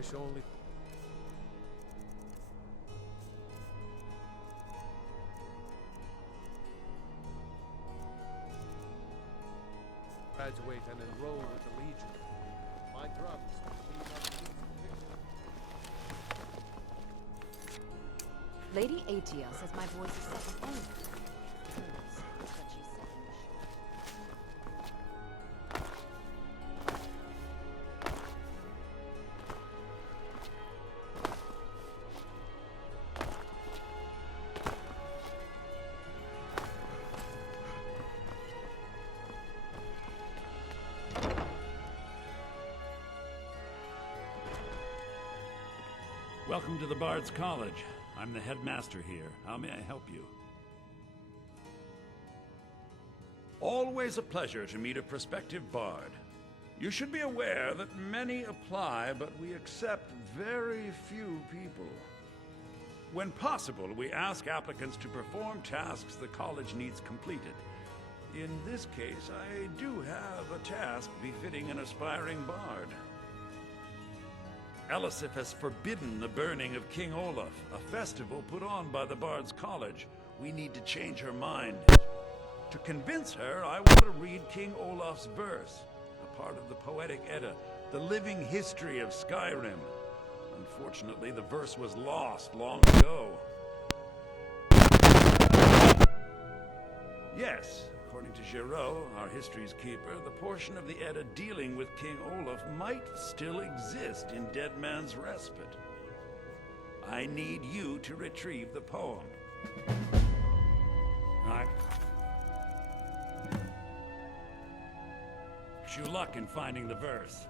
wish only... graduate and enroll with the Legion. My drums will lead on to victory. Lady Atia says my voice is second only. That's what she said in the show. Welcome to the Bard's College. I'm the headmaster here. How may I help you? Always a pleasure to meet a prospective bard. You should be aware that many apply, but we accept very few people. When possible, we ask applicants to perform tasks the college needs completed. In this case, I do have a task befitting an aspiring bard. Elisif has forbidden the burning of King Olaf, a festival put on by the Bard's College. We need to change her mind. To convince her, I want to read King Olaf's verse, a part of the Poetic Edda, the living history of Skyrim. Unfortunately, the verse was lost long ago. Yes, according to Giraud, our history's keeper, the portion of the Edda dealing with King Olaf might still exist in Dead Man's Respite. I need you to retrieve the poem. Wish you luck in finding the verse.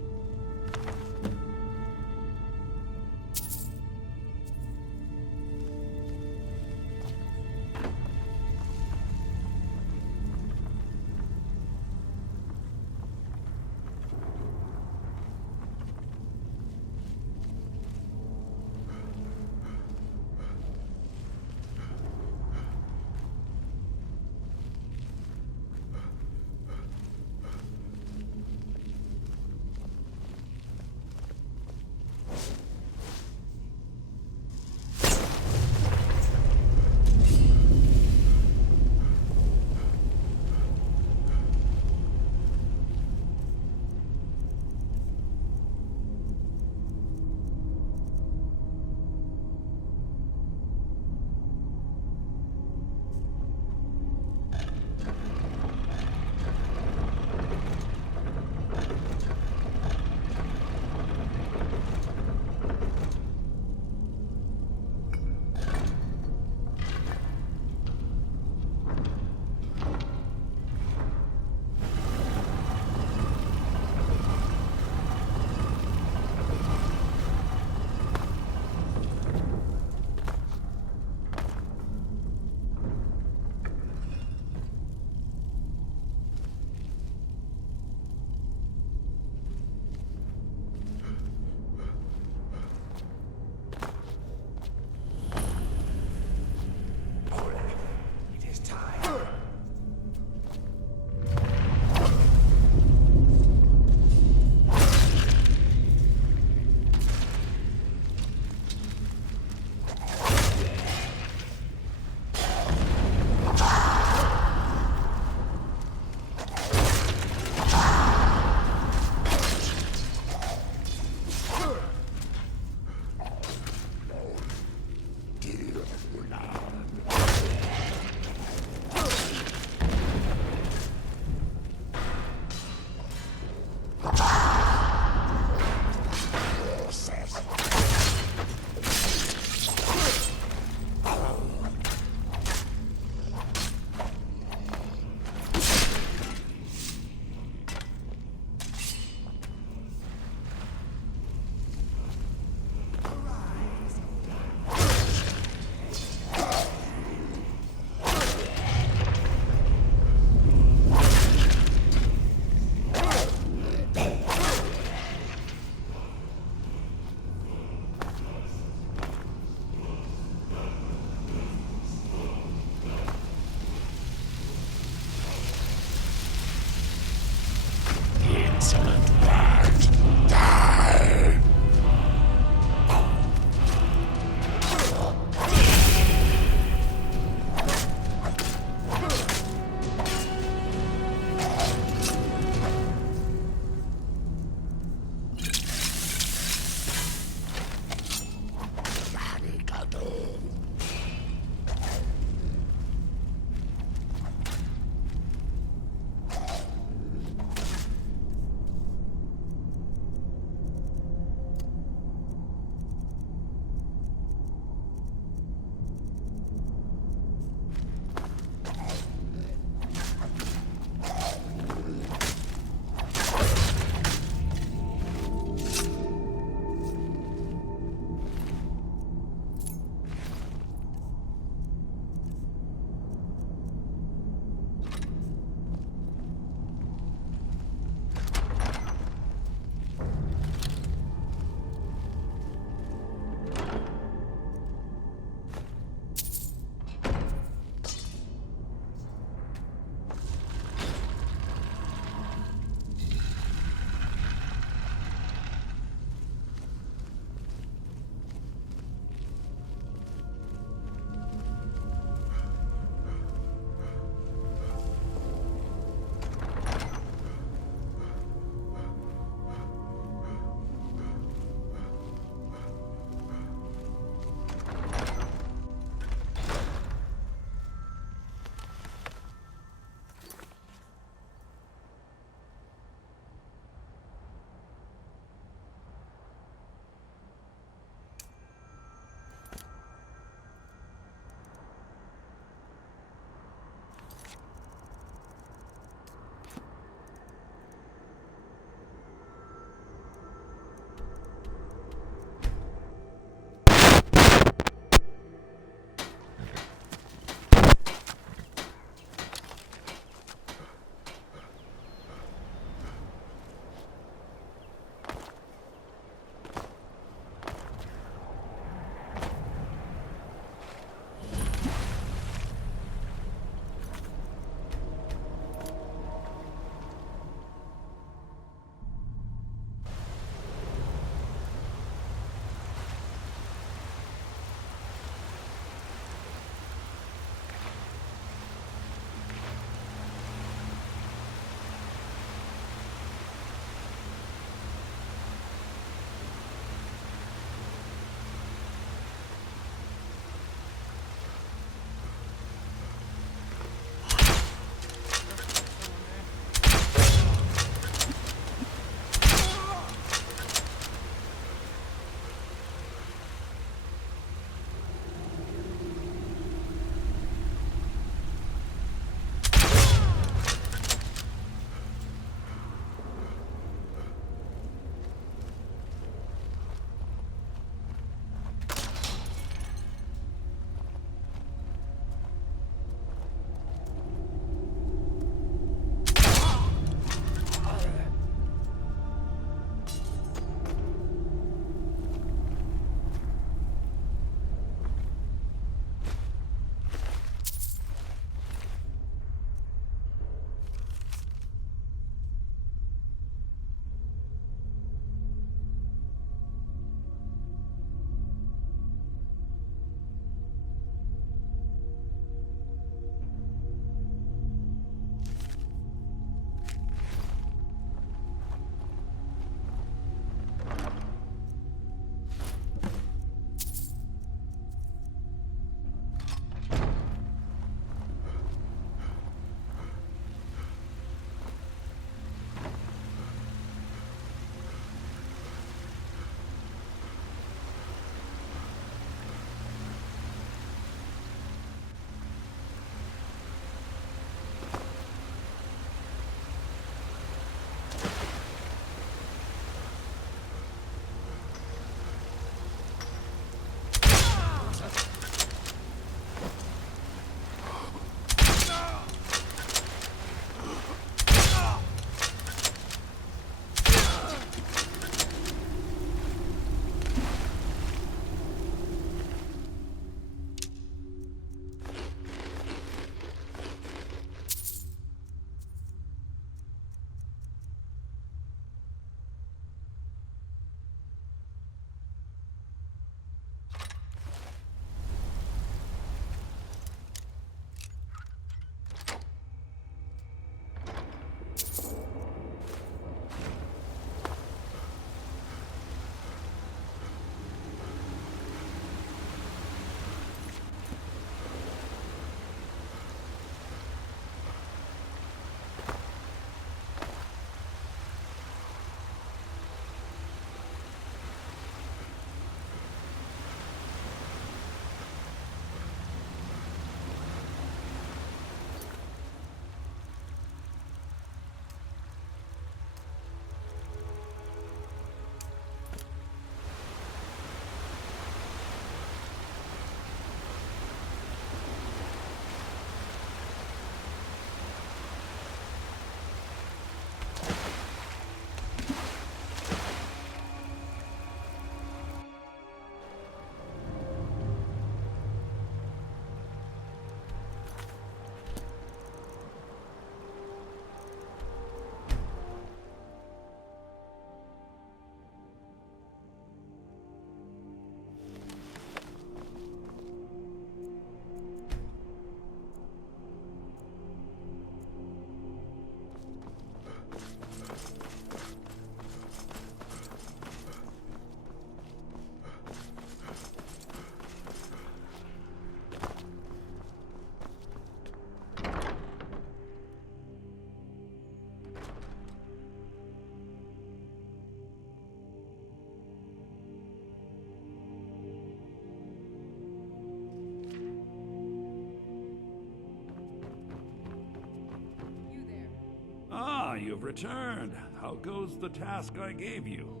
you've returned. How goes the task I gave you?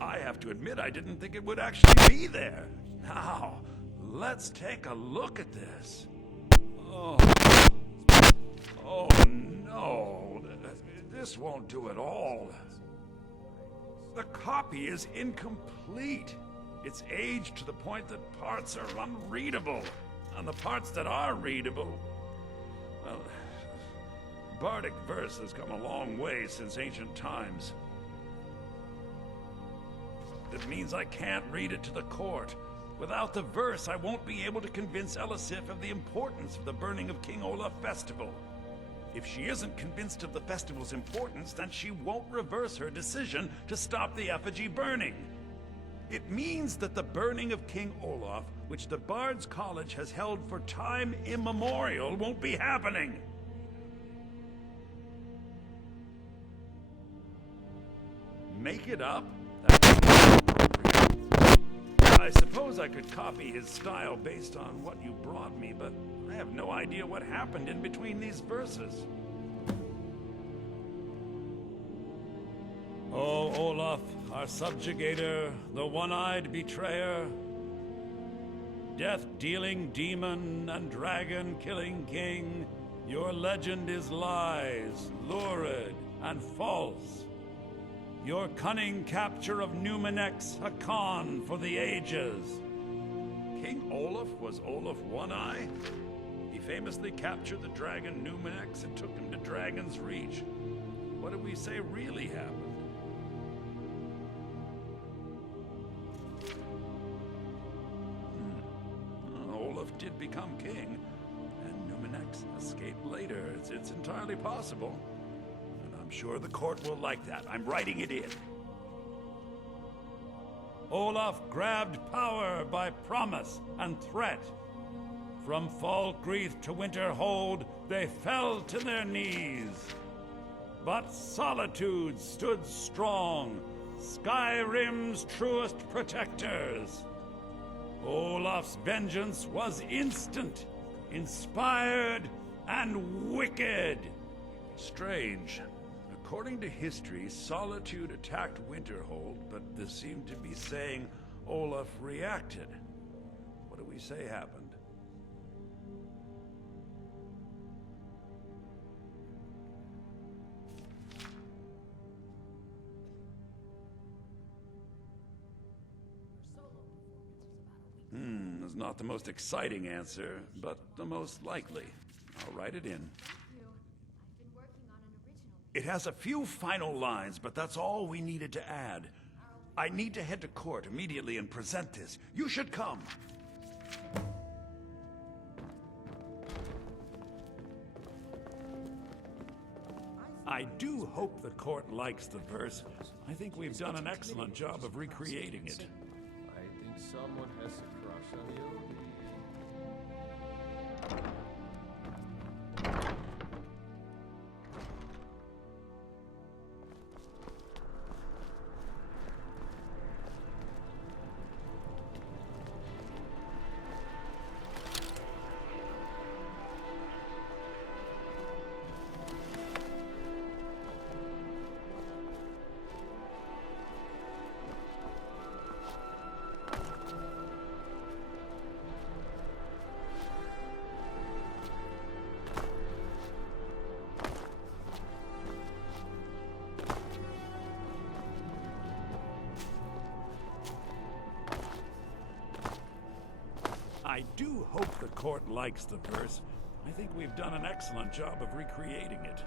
I have to admit, I didn't think it would actually be there. Now, let's take a look at this. Oh, oh no, this won't do at all. The copy is incomplete. It's aged to the point that parts are unreadable. And the parts that are readable, well, bardic verse has come a long way since ancient times. It means I can't read it to the court. Without the verse, I won't be able to convince Elisif of the importance of the burning of King Olaf festival. If she isn't convinced of the festival's importance, then she won't reverse her decision to stop the effigy burning. It means that the burning of King Olaf, which the Bard's College has held for time immemorial, won't be happening. Make it up? I suppose I could copy his style based on what you brought me, but I have no idea what happened in between these verses. Oh, Olaf, our subjugator, the one-eyed betrayer, death-dealing demon and dragon-killing king, your legend is lies, lurid, and false. Your cunning capture of Numenex, a con for the ages. King Olaf was Olaf One-Eye? He famously captured the dragon Numenex and took him to Dragon's Reach. What did we say really happened? Olaf did become king, and Numenex escaped later. It's entirely possible. And I'm sure the court will like that. I'm writing it in. Olaf grabbed power by promise and threat. From Falkreath to Winterhold, they fell to their knees. But solitude stood strong, Skyrim's truest protectors. Olaf's vengeance was instant, inspired, and wicked. Strange. According to history, Solitude attacked Winterhold, but this seemed to be saying Olaf reacted. What do we say happened? It's not the most exciting answer, but the most likely. I'll write it in. It has a few final lines, but that's all we needed to add. I need to head to court immediately and present this. You should come. I do hope the court likes the verse. I think we've done an excellent job of recreating it. I think someone has a crush on you. I do hope the court likes the verse. I think we've done an excellent job of recreating it.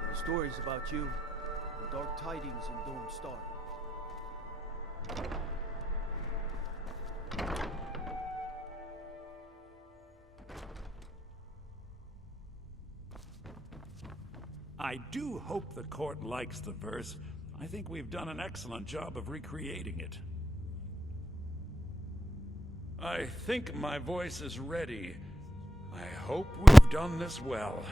There are stories about you, and dark tidings in Dome Star. I do hope the court likes the verse. I think we've done an excellent job of recreating it. I think my voice is ready. I hope we've done this well.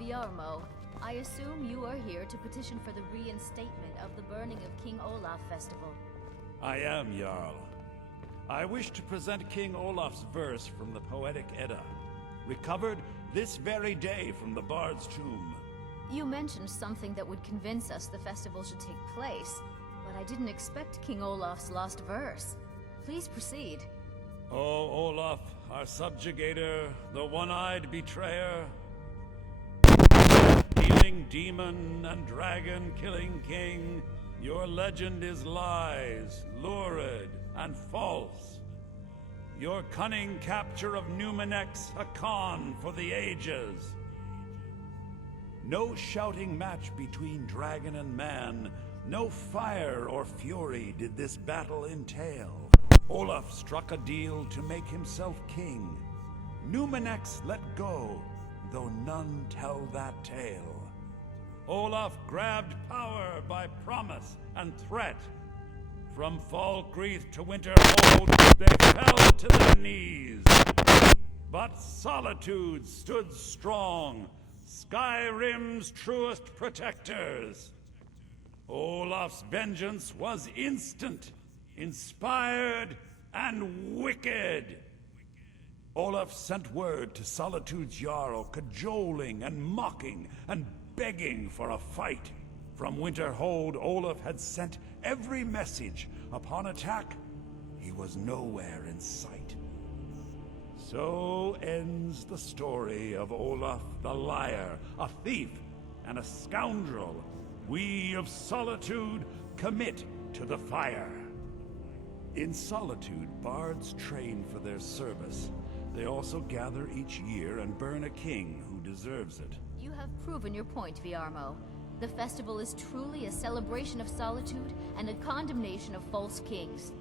Viarmo, I assume you are here to petition for the reinstatement of the burning of King Olaf festival. I am, Jarl. I wish to present King Olaf's verse from the Poetic Edda, recovered this very day from the Bard's tomb. You mentioned something that would convince us the festival should take place, but I didn't expect King Olaf's lost verse. Please proceed. O Olaf, our subjugator, the one-eyed betrayer, dealing demon and dragon-killing king, your legend is lies, lurid, and false. Your cunning capture of Numenex a con for the ages. No shouting match between dragon and man, no fire or fury did this battle entail. Olaf struck a deal to make himself king. Numenex let go, though none tell that tale. Olaf grabbed power by promise and threat. From Falkreath to Winterhold, they fell to their knees. But Solitude stood strong, Skyrim's truest protectors. Olaf's vengeance was instant, inspired, and wicked. Olaf sent word to Solitude's Jarl, cajoling and mocking and begging for a fight. From Winterhold, Olaf had sent every message. Upon attack, he was nowhere in sight. So ends the story of Olaf the Liar, a thief and a scoundrel. We of Solitude commit to the fire. In Solitude, bards train for their service. They also gather each year and burn a king who deserves it. You have proven your point, Viarmo. The festival is truly a celebration of solitude and a condemnation of false kings.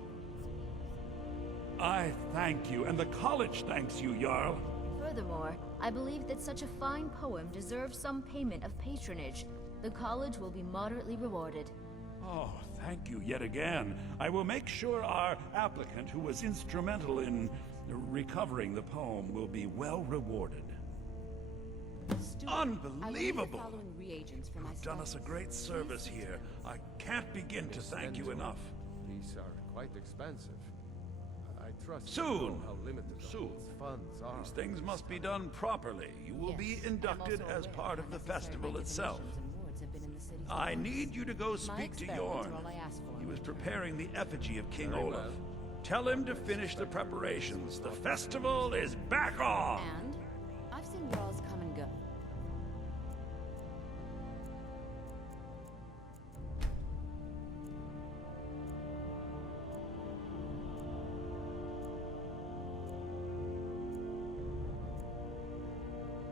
I thank you, and the college thanks you, Jarl. Furthermore, I believe that such a fine poem deserves some payment of patronage. The college will be moderately rewarded. Oh, thank you yet again. I will make sure our applicant, who was instrumental in recovering the poem, will be well rewarded. Unbelievable! You've done us a great service here. I can't begin to thank you enough. These are quite expensive. I trust Soon. you know how limited Soon. these funds are. These things must be done properly. You will be inducted as part of the festival itself. I need you to go speak to Yorn. He was preparing the effigy of King Olaf. well. Tell him to finish the preparations. The festival is back on! And I've seen Jarls come and go.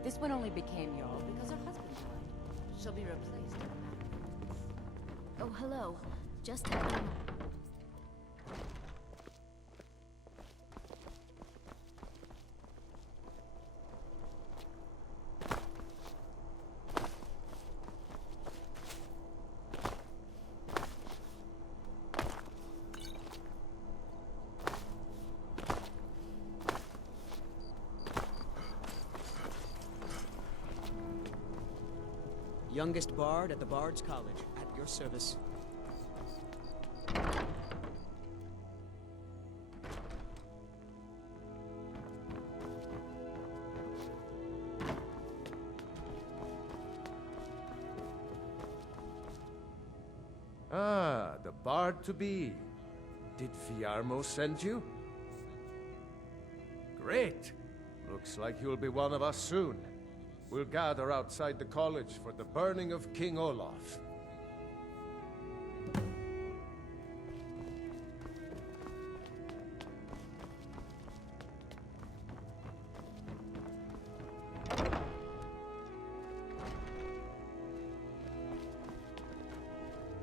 This one only became Jarl because her husband died. She'll be replaced in a matter of months. Oh, hello. Just Youngest bard at the Bard's College, at your service. Ah, the bard to be. Did Viarmo send you? Great. Looks like you'll be one of us soon. We'll gather outside the college for the burning of King Olaf.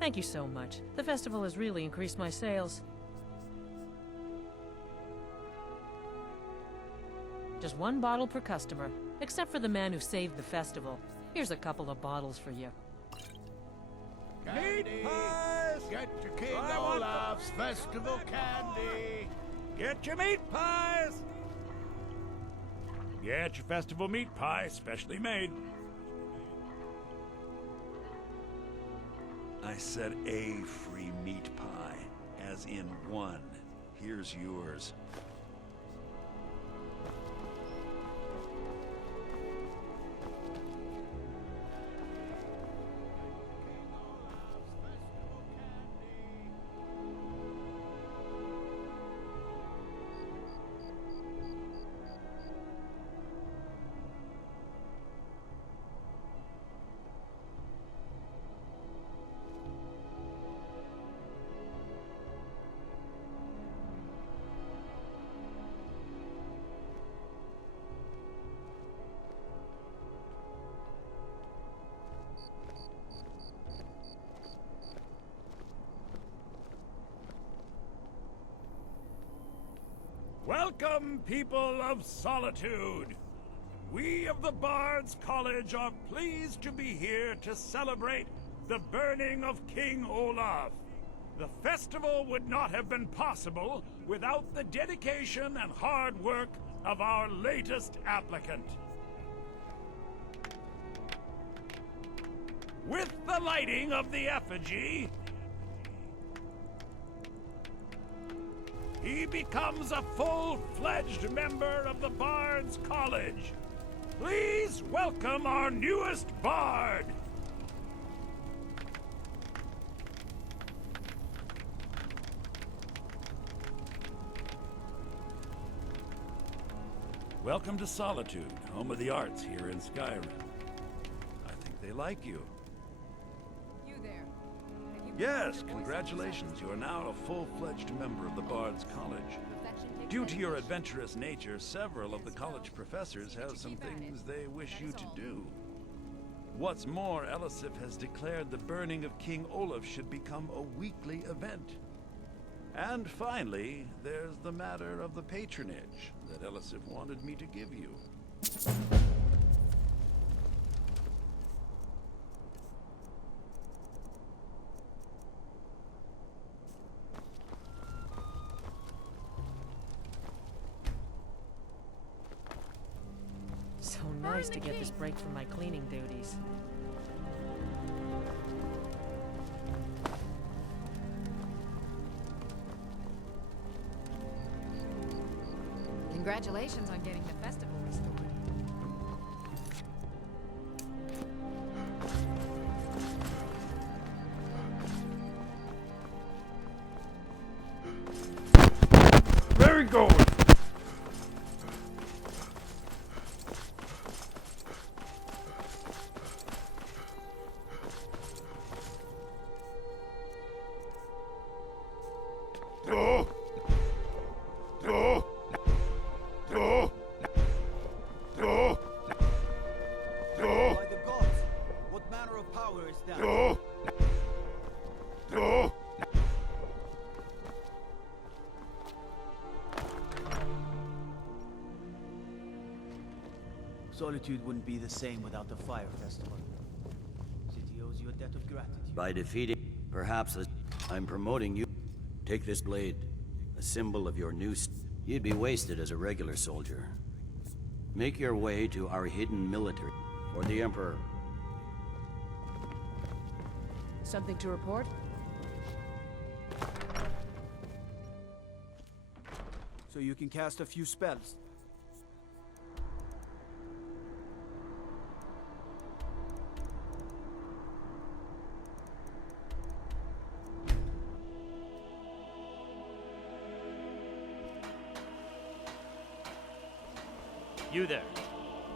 Thank you so much. The festival has really increased my sales. Just one bottle per customer, except for the man who saved the festival. Here's a couple of bottles for you. Meat pies! Get to King Olaf's festival candy! Get your meat pies! Get your festival meat pie, specially made. I said a free meat pie, as in one. Here's yours. Welcome, people of Solitude! We of the Bards College are pleased to be here to celebrate the burning of King Olaf. The festival would not have been possible without the dedication and hard work of our latest applicant. With the lighting of the effigy, he becomes a full-fledged member of the Bards College. Please welcome our newest bard. Welcome to Solitude, home of the arts here in Skyrim. I think they like you. You there. Have you Yes, congratulations. You are now a full-fledged member of the Bards College. Due to your adventurous nature, several of the college professors have some things they wish you to do. What's more, Elisif has declared the burning of King Olaf should become a weekly event. And finally, there's the matter of the patronage that Elisif wanted me to give you. So nice to get this break from my cleaning duties. Congratulations on getting the festival restored. Very good. By the gods, what manner of power is that? Solitude wouldn't be the same without the Fire Festival. City owes you a debt of gratitude. By defeating, perhaps I'm promoting you. Take this blade, a symbol of your new You'd be wasted as a regular soldier. Make your way to our hidden military, for the Emperor. Something to report? So you can cast a few spells. You there.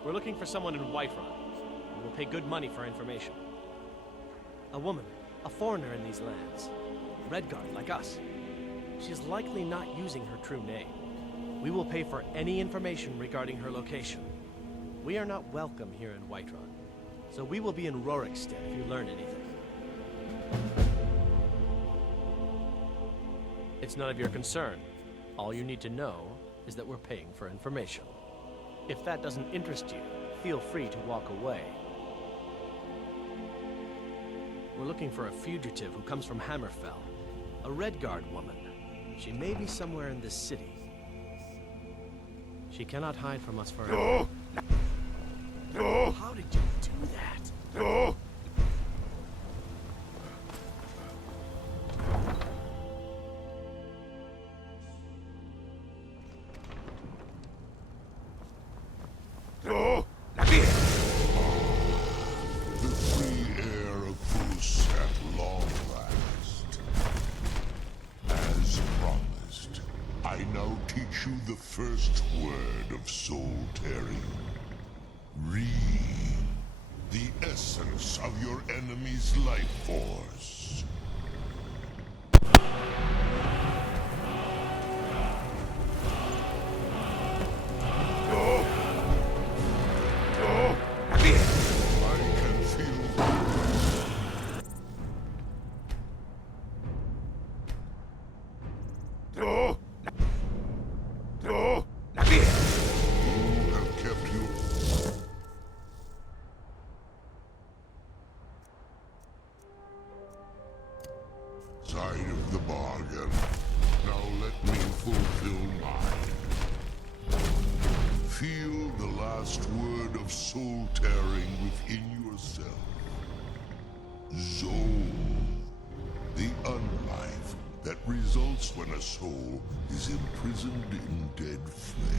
We're looking for someone in Whiterun. We will pay good money for information. A woman, a foreigner in these lands. Redguard, like us. She's likely not using her true name. We will pay for any information regarding her location. We are not welcome here in Whiterun, so we will be in Rorikstead if you learn anything. It's none of your concern. All you need to know is that we're paying for information. If that doesn't interest you, feel free to walk away. We're looking for a fugitive who comes from Hammerfell. A Redguard woman. She may be somewhere in this city. She cannot hide from us forever. No! No! How did you do that? No! No! The free air of Bruce at long last. As promised, I now teach you the first word of soul tearing. Read the essence of your enemy's life force. No! No! I can feel... No! No! You have kept you... side of the bargain. Now let me fulfill mine. Feel the last word of soul tearing within yourself. Zol. The unlife that results when a soul is imprisoned in dead flesh.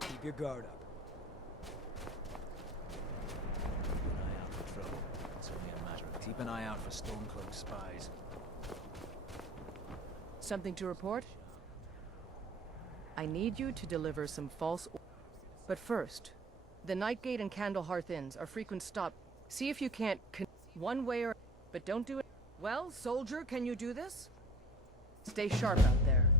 Keep your guard up. Keep an eye out for trouble. It's only a matter of keep an eye out for Stormcloak spies. Something to report? I need you to deliver some false... But first, the Nightgate and Candlehearth Inns are frequent stop. See if you can't one way or... But don't do it... Well, soldier, can you do this? Stay sharp out there.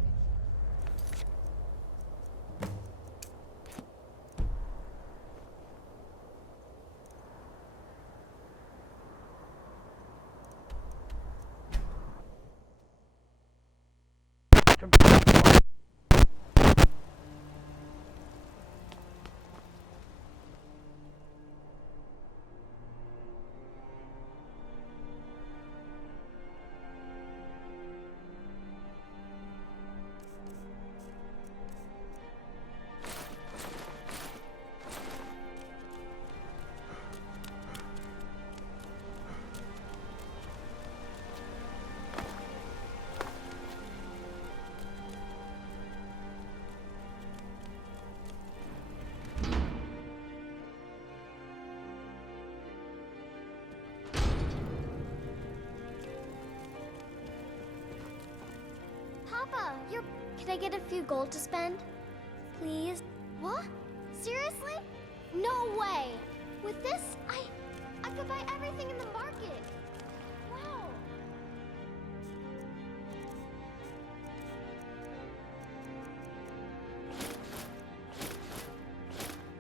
Papa, can I get a few gold to spend? Please? What? Seriously? No way! With this, I could buy everything in the market. Wow.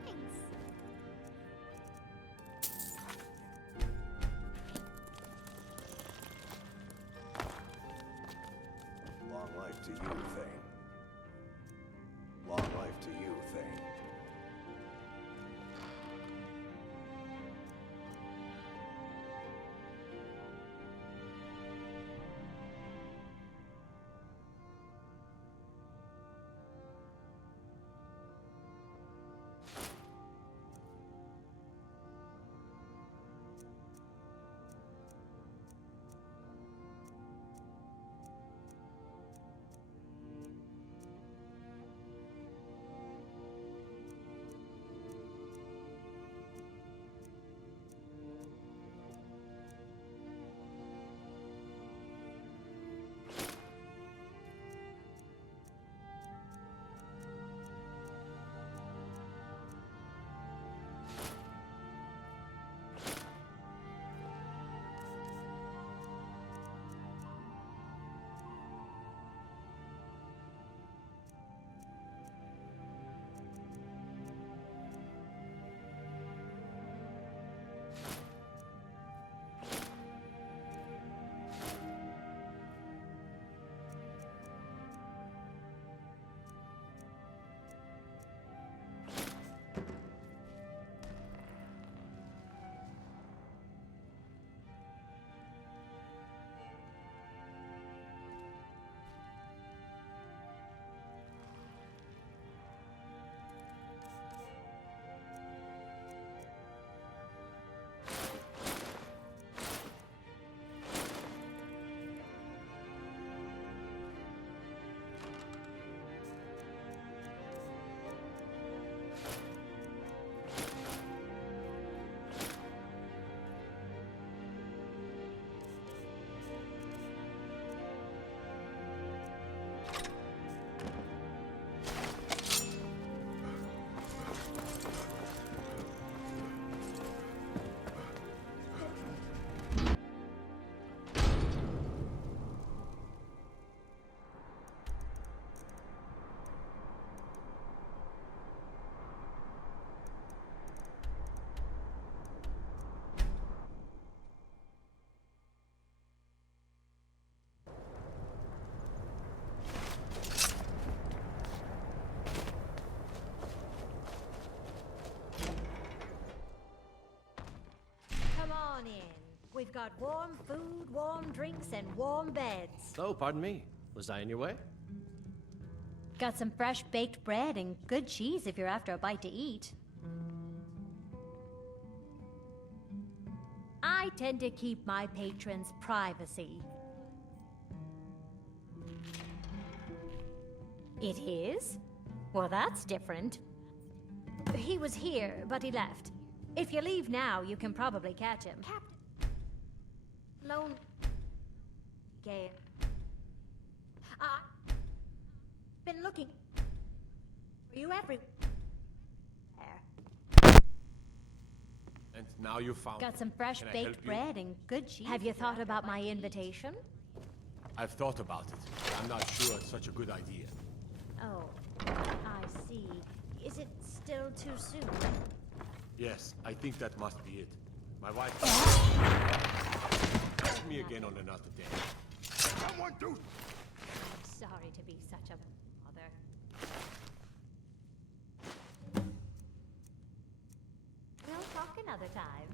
Thanks. Long life to you, Thane. Long life to you, Thane. We've got warm food, warm drinks, and warm beds. Oh, pardon me. Was I in your way? Got some fresh baked bread and good cheese if you're after a bite to eat. I tend to keep my patrons' privacy. It is? Well, that's different. He was here, but he left. If you leave now, you can probably catch him. Captain. Lone... Gale. Been looking... for you everywhere. And now you found... Got some fresh baked bread and good cheese. Have you thought about my invitation? I've thought about it. I'm not sure it's such a good idea. Oh, I see. Is it still too soon? Yes, I think that must be it. My wife... Ask me again on another day. Someone do... I'm sorry to be such a bother. We'll talk another time.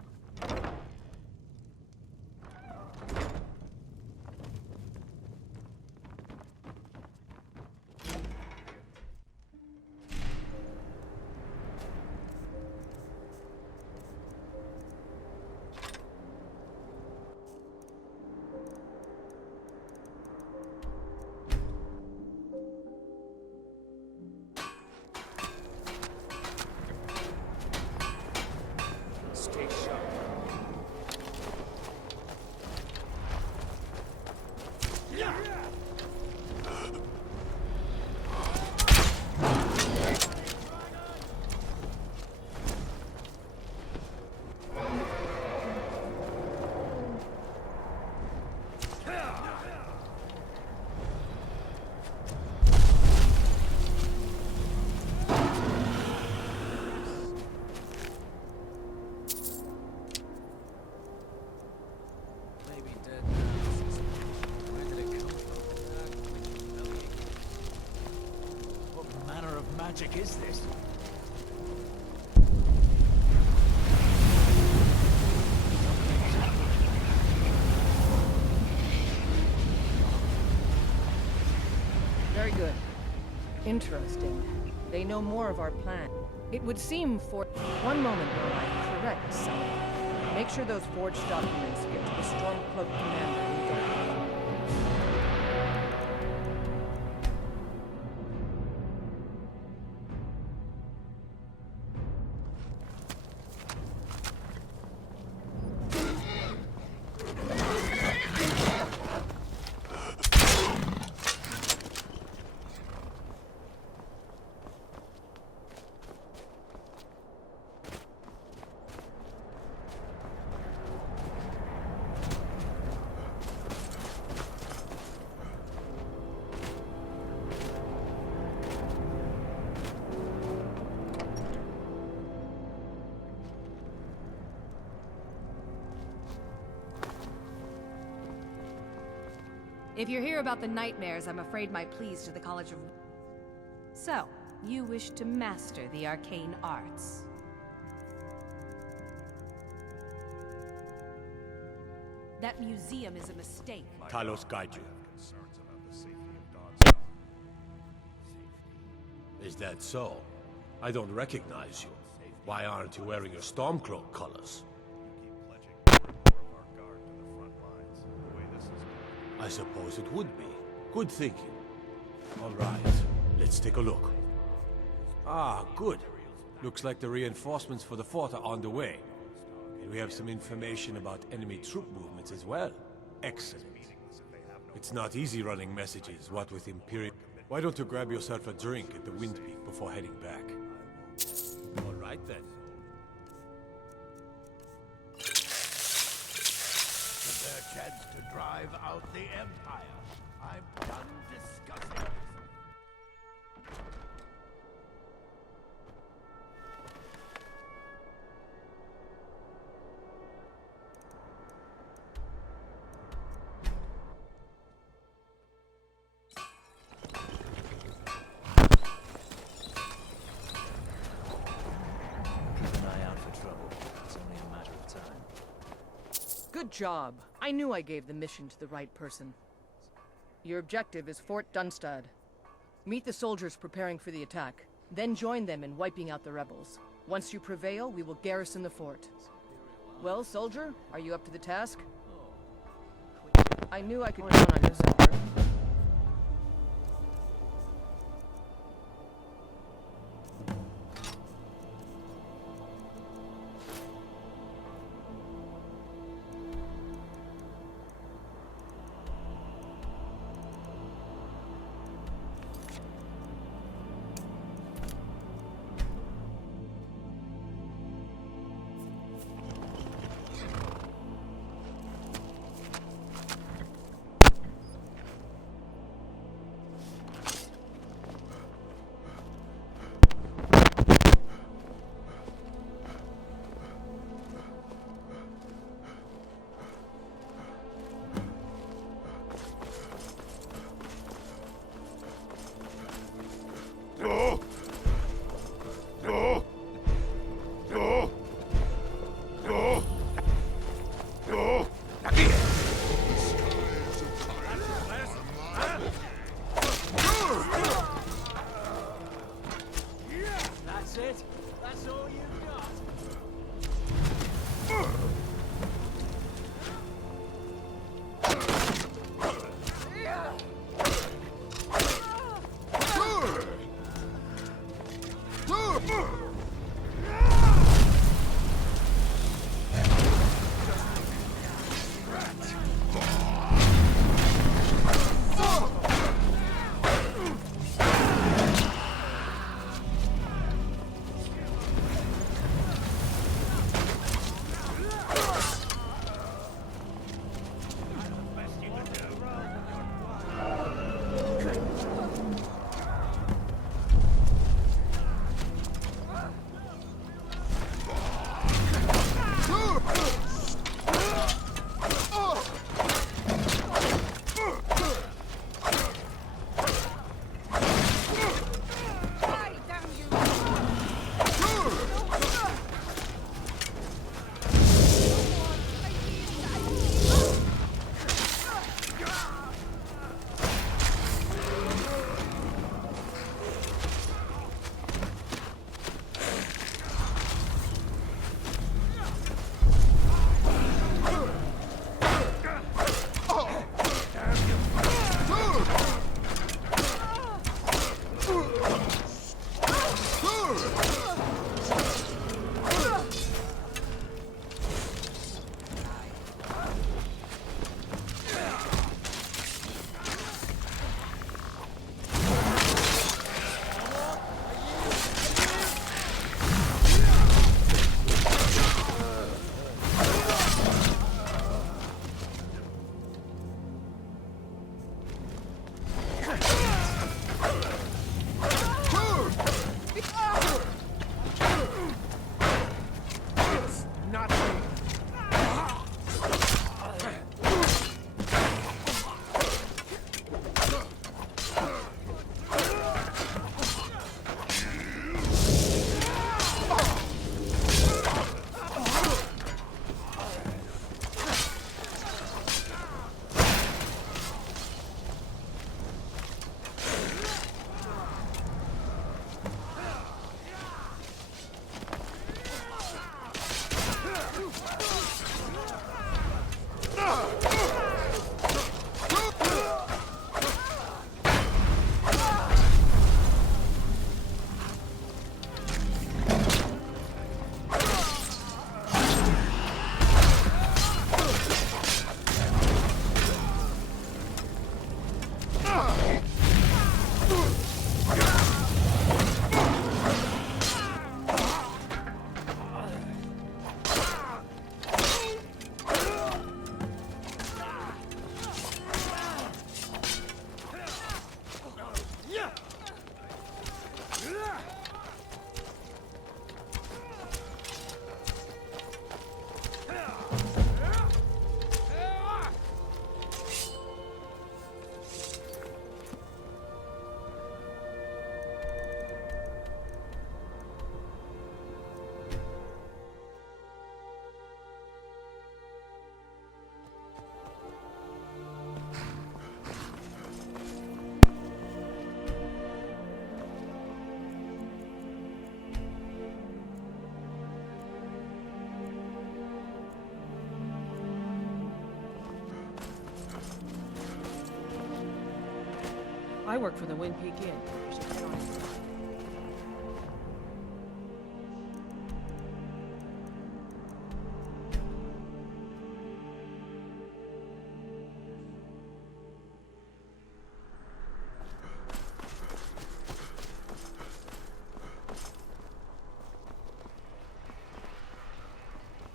Stay sharp. Maybe dead. Where did it come from? What manner of magic is this? Very good. Interesting. They know more of our plan. It would seem for... One moment while I correct something. Make sure those forged documents get to the Stormcloak commander in Dorne. If you're here about the nightmares, I'm afraid my pleas to the College of... So, you wish to master the arcane arts. That museum is a mistake. Talos guide you. Is that so? I don't recognize you. Why aren't you wearing your Stormcloak colors? I suppose it would be. Good thinking. All right, let's take a look. Ah, good. Looks like the reinforcements for the fort are on the way. And we have some information about enemy troop movements as well. Excellent. It's not easy running messages, what with Imperial... Why don't you grab yourself a drink at the Wind Peak before heading back? All right then. Their chance to drive out the Empire. I'm done discussing this. Good job. I knew I gave the mission to the right person. Your objective is Fort Dunstad. Meet the soldiers preparing for the attack, then join them in wiping out the rebels. Once you prevail, we will garrison the fort. Well, soldier, are you up to the task? I knew I could count on you, soldier. I work for the Wind Peak Inn. You should get on it.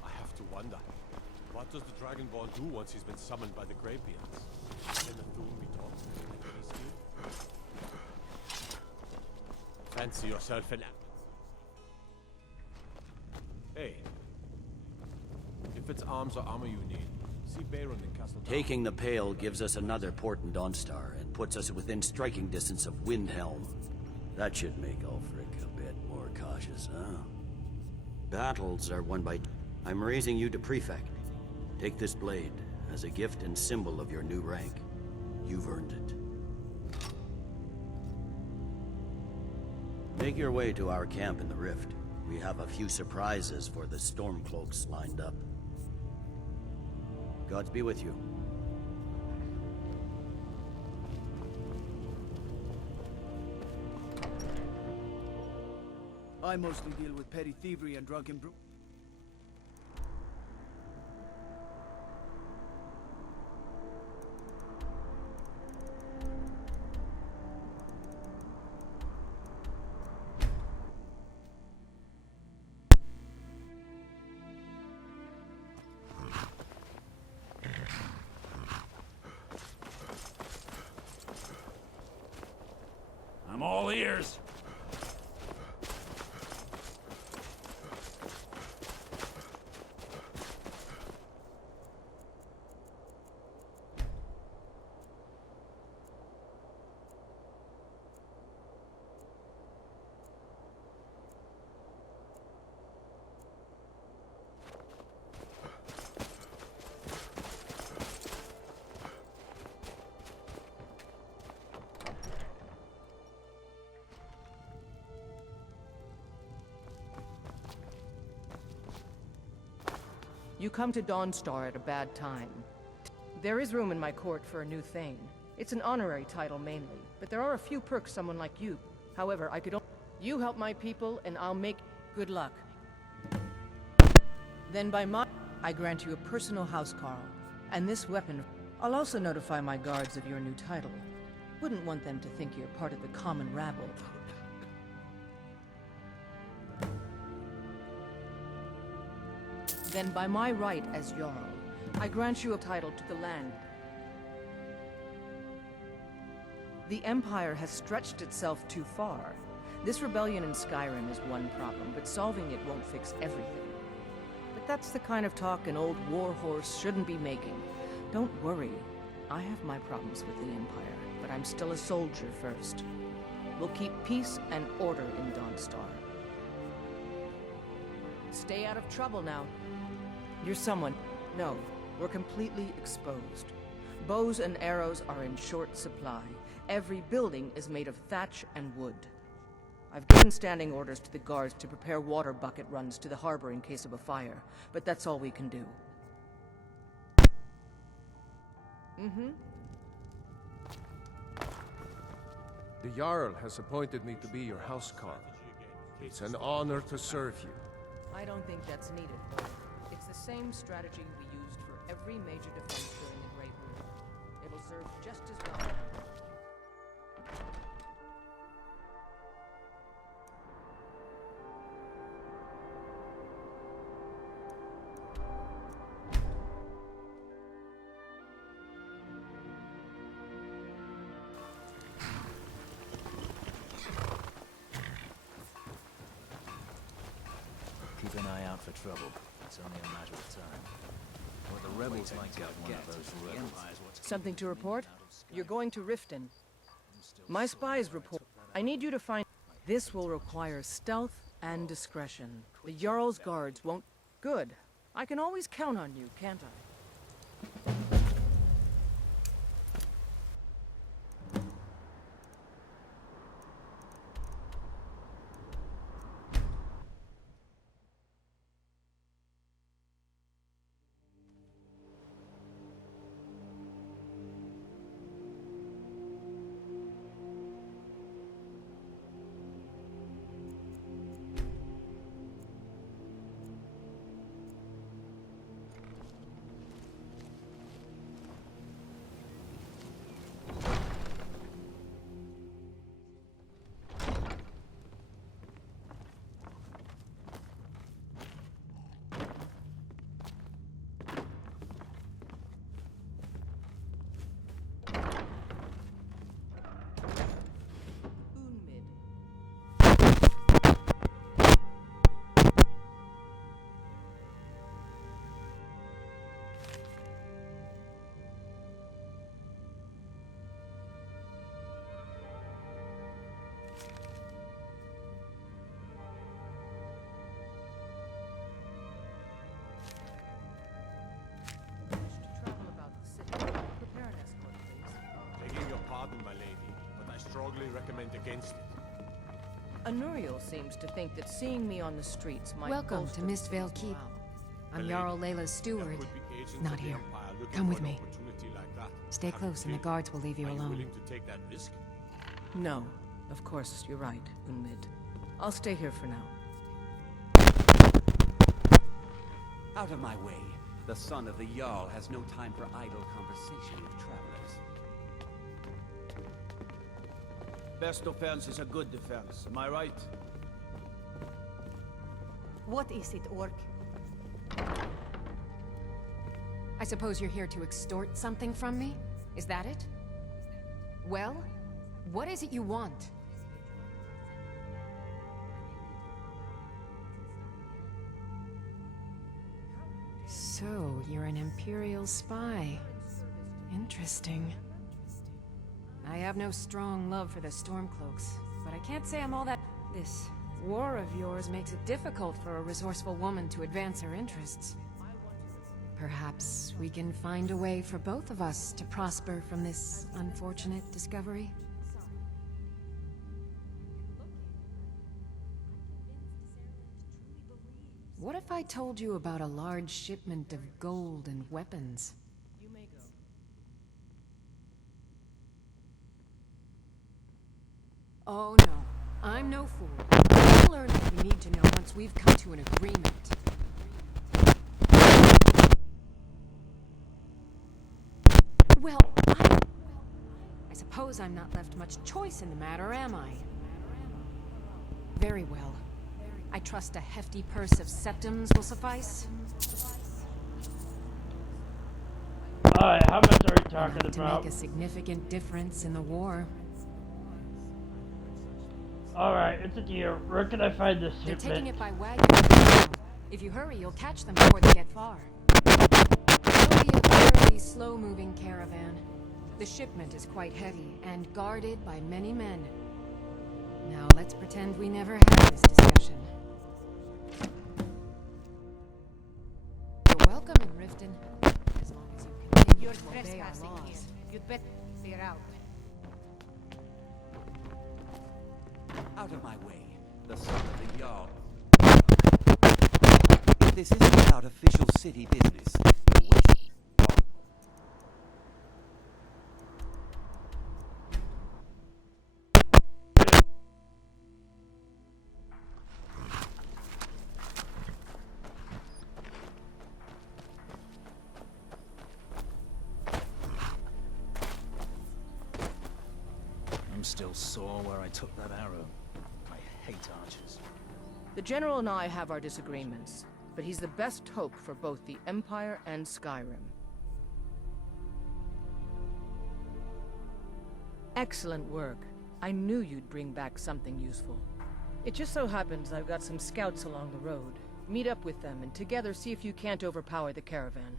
I have to wonder, what does the Dragonborn do once he's been summoned by the Greybeards? Can the Thune be taught something like these do? Fancy yourself an... Hey. If it's arms or armor you need, see Bayron in Castle Down. Taking the Pale gives us another port in Dawnstar and puts us within striking distance of Windhelm. That should make Ulfric a bit more cautious, huh? Battles are won by... I'm raising you to Prefect. Take this blade as a gift and symbol of your new rank. You've earned it. Make your way to our camp in the Rift. We have a few surprises for the Stormcloaks lined up. Gods be with you. I mostly deal with petty thievery and drunken brew. I'm all ears. You come to Dawnstar at a bad time. There is room in my court for a new Thane. It's an honorary title mainly, but there are a few perks someone like you. However, I could you help my people and I'll make good luck. Then by my I grant you a personal housecarl, and this weapon. I'll also notify my guards of your new title. Wouldn't want them to think you're part of the common rabble. Then by my right as Jarl, I grant you a title to the land. The Empire has stretched itself too far. This rebellion in Skyrim is one problem, but solving it won't fix everything. But that's the kind of talk an old warhorse shouldn't be making. Don't worry, I have my problems with the Empire, but I'm still a soldier first. We'll keep peace and order in Dawnstar. Stay out of trouble now. You're someone. No, we're completely exposed. Bows and arrows are in short supply. Every building is made of thatch and wood. I've given standing orders to the guards to prepare water bucket runs to the harbor in case of a fire, but that's all we can do. The Jarl has appointed me to be your housecarl. It's an honor to serve you. I don't think that's needed. It's the same strategy we used for every major defense during the Great War. It'll serve just as well. Keep an eye out for trouble. It's only a matter of time. Or the rebels might get one of those rebels. Something to report? You're going to Riften. My spies report. I need you to find... This will require stealth and discretion. The Jarl's guards won't... Good. I can always count on you, can't I? recommend against it. Anuriel seems to think that seeing me on the streets might Welcome bolster to Mistvale the Keep. morale. I'm Jarl Layla's steward. There could be agents Not of the here. Empire looking Come for with an me. opportunity like that. Stay Have you close and the been? guards will leave you Are you alone. willing to take that risk? No, of course, you're right, Unmid. I'll stay here for now. Out of my way. The son of the Jarl has no time for idle conversation with travelers. Best defense is a good defense, am I right? What is it, Orc? I suppose you're here to extort something from me? Is that it? Well, what is it you want? So, you're an Imperial spy. Interesting. I have no strong love for the Stormcloaks, but I can't say I'm all that... This war of yours makes it difficult for a resourceful woman to advance her interests. Perhaps we can find a way for both of us to prosper from this unfortunate discovery? What if I told you about a large shipment of gold and weapons? You may go. Oh no, I'm no fool. I'll learn what we need to know once we've come to an agreement. Well, I suppose I'm not left much choice in the matter, am I? Very well. I trust a hefty purse of septims will suffice. Alright, how much are we talking Enough to about? make a significant difference in the war. Alright, it's a deal. Where can I find this They're taking shipment? it by wagon. If you hurry, you'll catch them before they get far. It'll be a fairly slow-moving caravan. The shipment is quite heavy and guarded by many men. Now let's pretend we never had this discussion. You're welcome in Riften, as long as you continue You're to obey our trespassing here. laws. You'd better clear out. Out of my way. The son of the Jarl. This isn't about official city business. I'm still sore where I took that arrow. I hate archers. The General and I have our disagreements, but he's the best hope for both the Empire and Skyrim. Excellent work. I knew you'd bring back something useful. It just so happens I've got some scouts along the road. Meet up with them and together see if you can't overpower the caravan.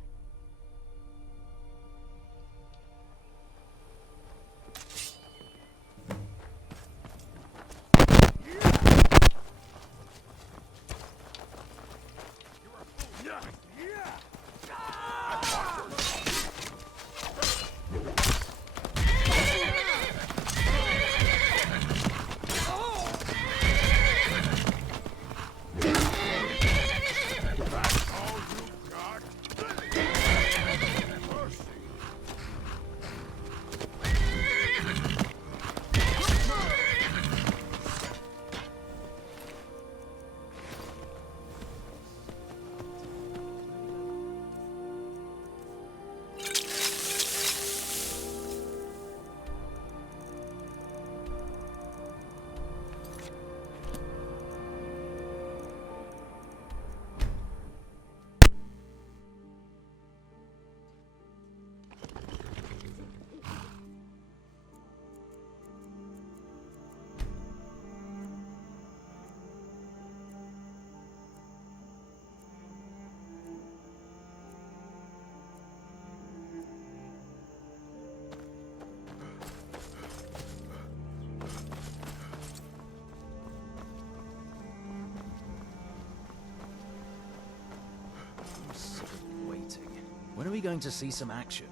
When are we going to see some action?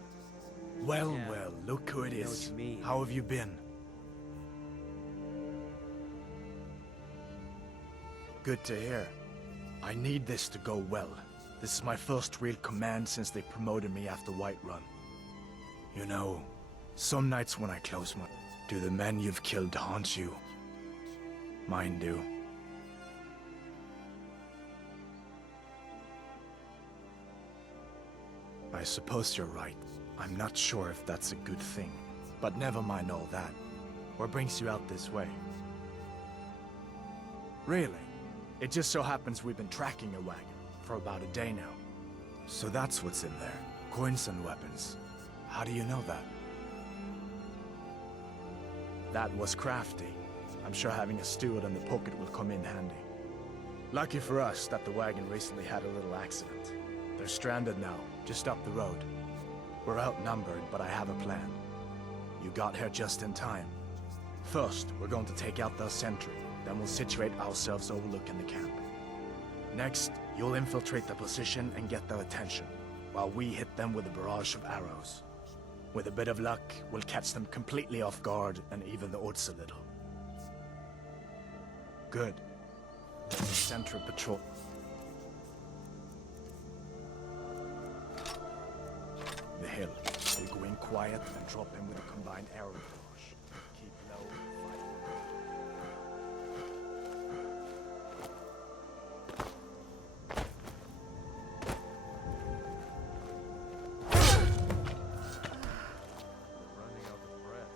Well, well, look who it is. How have you been? Good to hear. I need this to go well. This is my first real command since they promoted me after Whiterun. You know, some nights when I close my... Do the men you've killed haunt you? Mine do. I suppose you're right. I'm not sure if that's a good thing. But never mind all that. What brings you out this way? Really? It just so happens we've been tracking a wagon for about a day now. So that's what's in there. Coins and weapons. How do you know that? That was crafty. I'm sure having a steward in the pocket will come in handy. Lucky for us that the wagon recently had a little accident. They're stranded now, just up the road. We're outnumbered, but I have a plan. You got here just in time. First, we're going to take out their sentry. Then we'll situate ourselves overlooking the camp. Next, you'll infiltrate the position and get their attention, while we hit them with a barrage of arrows. With a bit of luck, we'll catch them completely off guard and even the odds a little. Good. There's a sentry patrol. The hill. We go in quiet and drop in with a combined arrow barrage. Keep low and fight. Running out of breath.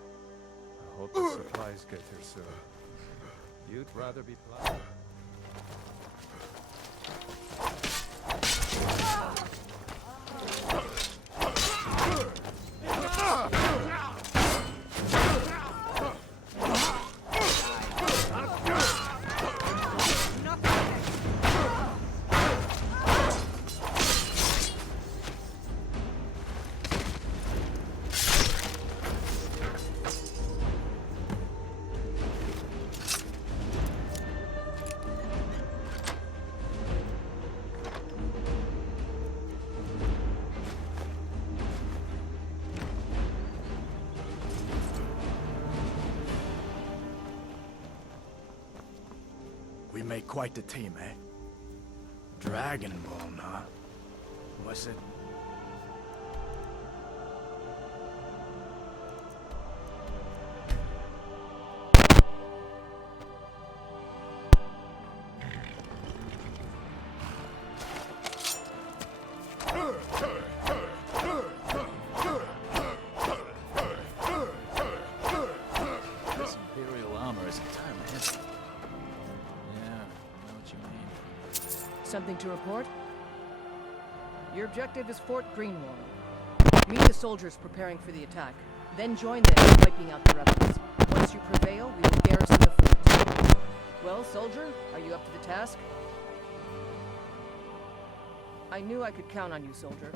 I hope the supplies get here soon. You'd rather be plowing. We make quite the team, eh? Dragonborn, huh? Was it? This Imperial armor is entirely heavy. Yeah, I know what you mean. Something to report? Your objective is Fort Greenwall. Meet the soldiers preparing for the attack. Then join them in wiping out the rebels. Once you prevail, we will garrison the fort. Well, soldier, are you up to the task? I knew I could count on you, soldier.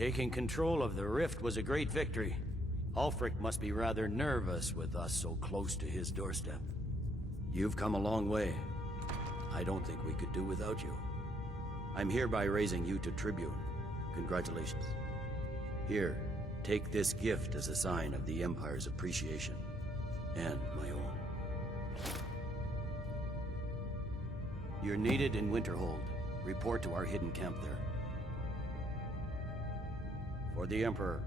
Taking control of the rift was a great victory. Ulfric must be rather nervous with us so close to his doorstep. You've come a long way. I don't think we could do without you. I'm hereby raising you to tribune. Congratulations. Here, take this gift as a sign of the Empire's appreciation. And my own. You're needed in Winterhold. Report to our hidden camp there. For the Emperor.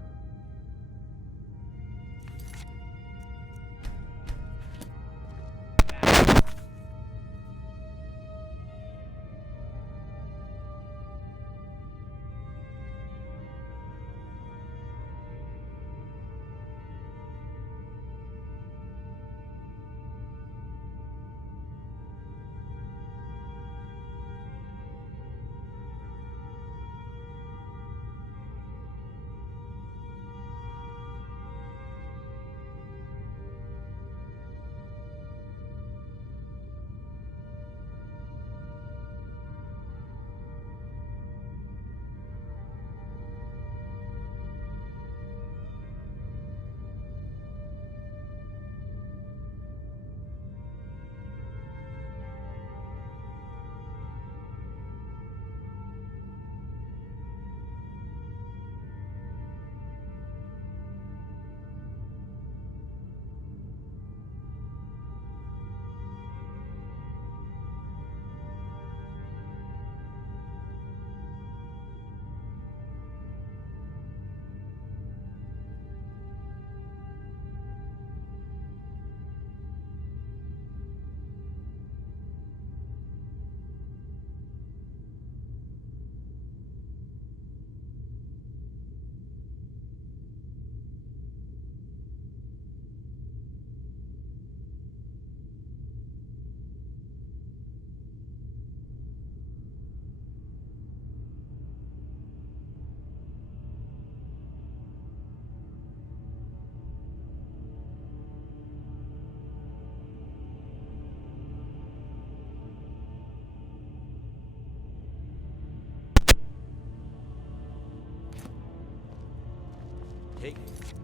Take it.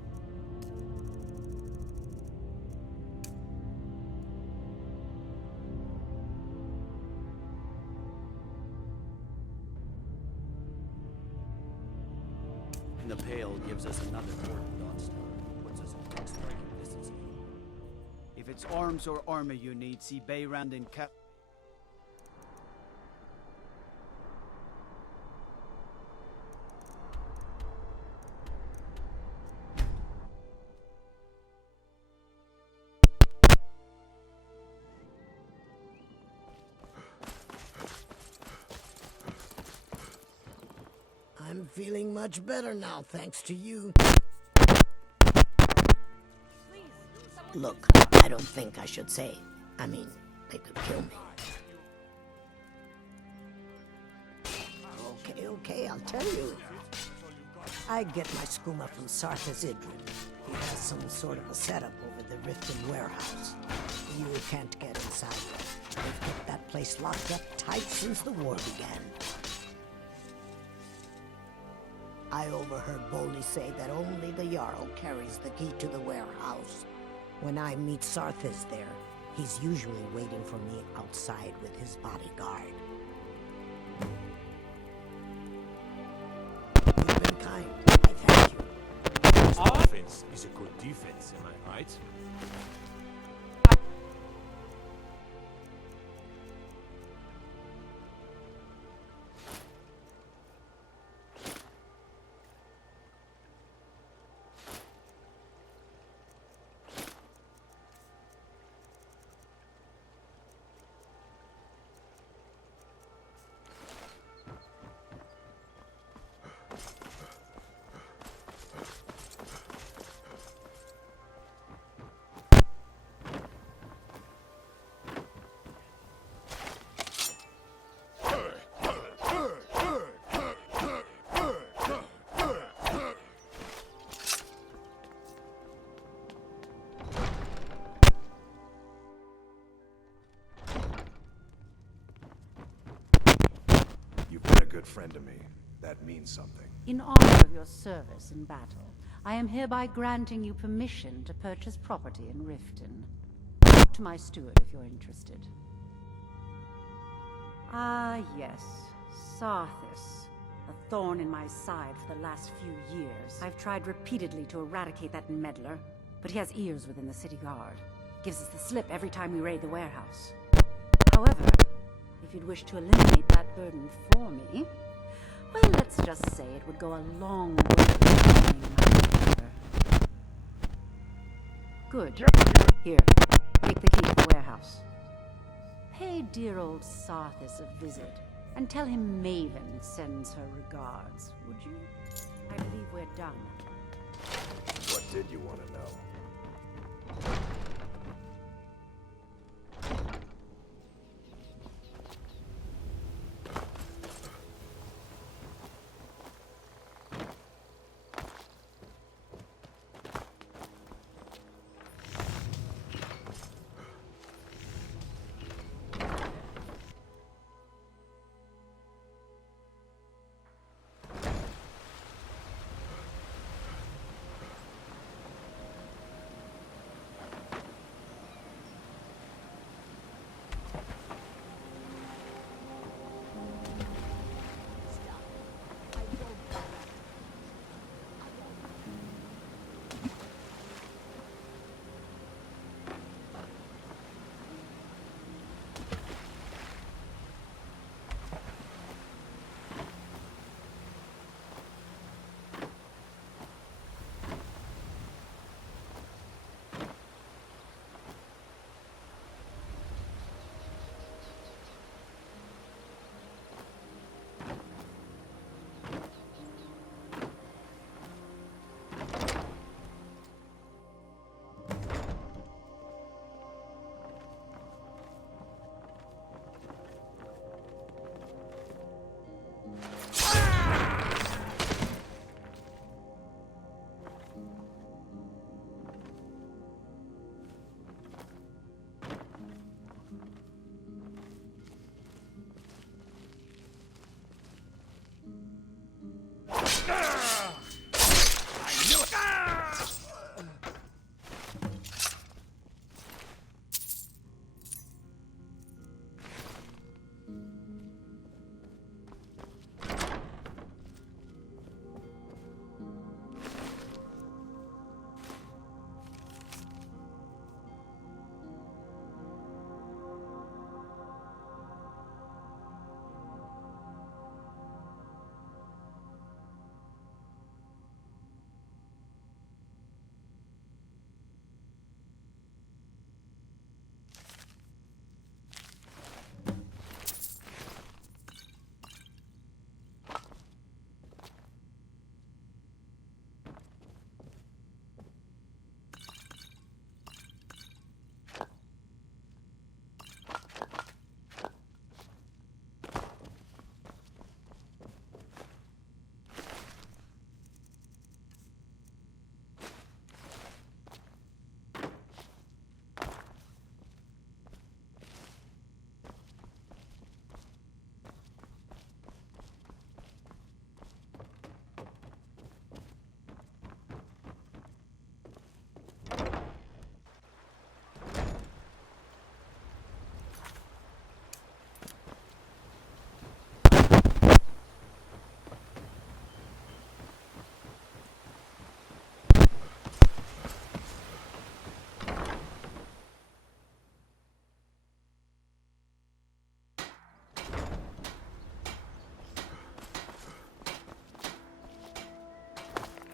The Pale gives us another important Dawn Star. Puts us in striking distance. If it's arms or armor you need, see Beyrand in Cap. I'm feeling much better now, thanks to you. Look, I don't think I should say. I mean, they could kill me. Okay, I'll tell you. I get my skooma from Sarthas Idrin. He has some sort of a setup over the Riften warehouse. You can't get inside yet. They've kept that place locked up tight since the war began. I overheard Boldy say that only the Jarl carries the key to the warehouse. When I meet Sarthas there, he's usually waiting for me outside with his bodyguard. You've been kind. I thank you. Offense is a good defense, am I right? You've been a good friend to me. That means something. In honor of your service in battle, I am hereby granting you permission to purchase property in Riften. Talk to my steward if you're interested. Ah, yes. Sarthis. A thorn in my side for the last few years. I've tried repeatedly to eradicate that meddler, but he has ears within the city guard. Gives us the slip every time we raid the warehouse. However, if you'd wish to eliminate that burden for me, well, let's just say it would go a long way in becoming my favor. Good. Here, take the key to the warehouse. Pay dear old Sarthis a visit, and tell him Maven sends her regards, would you? I believe we're done. What did you want to know?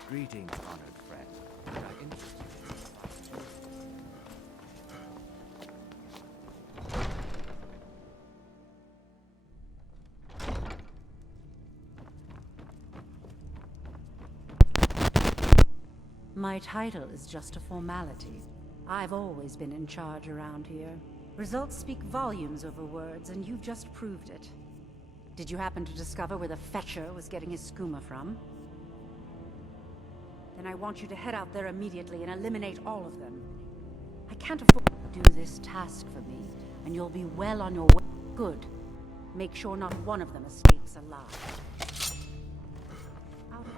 Greetings, honored friend. We are interested in your fight. My title is just a formality. I've always been in charge around here. Results speak volumes over words, and you've just proved it. Did you happen to discover where the Fetcher was getting his skooma from? Then I want you to head out there immediately and eliminate all of them. I can't afford to do this task for me, and you'll be well on your way. Good. Make sure not one of them escapes alive. Out of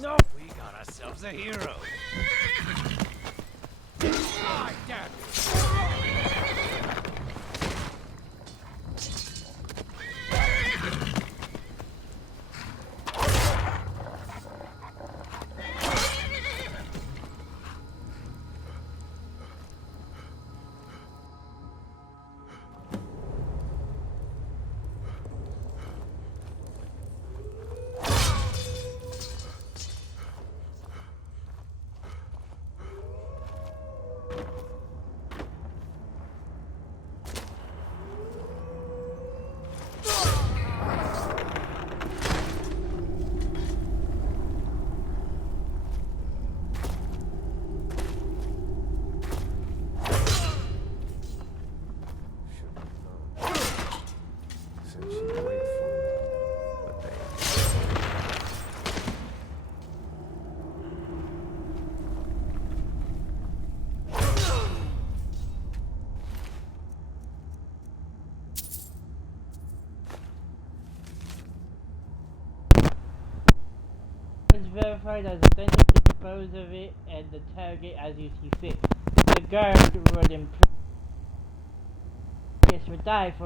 No! We got ourselves a hero. Ah, damn it. Said she'd wait for me, but they... It's verified as authentic to dispose of it and the target as you see fit. The guard would would die for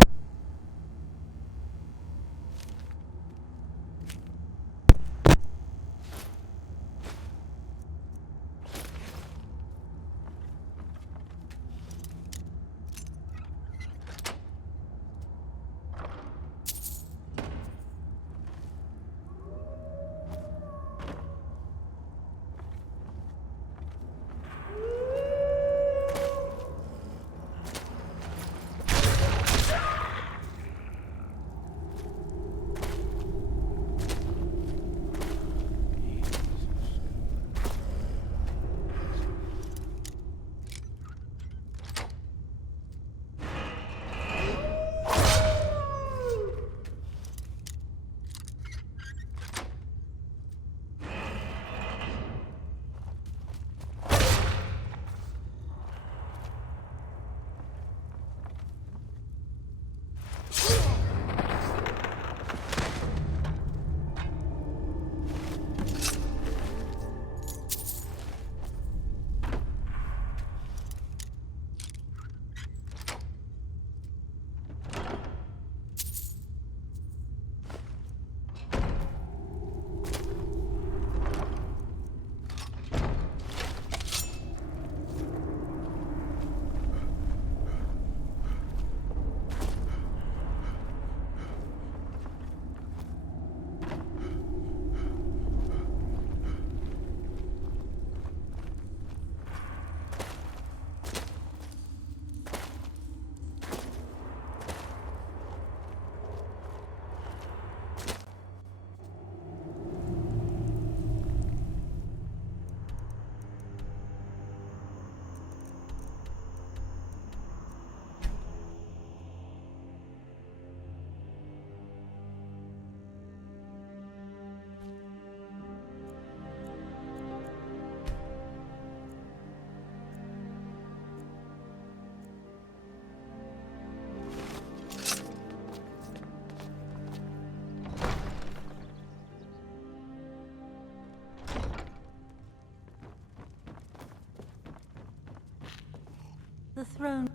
The throne.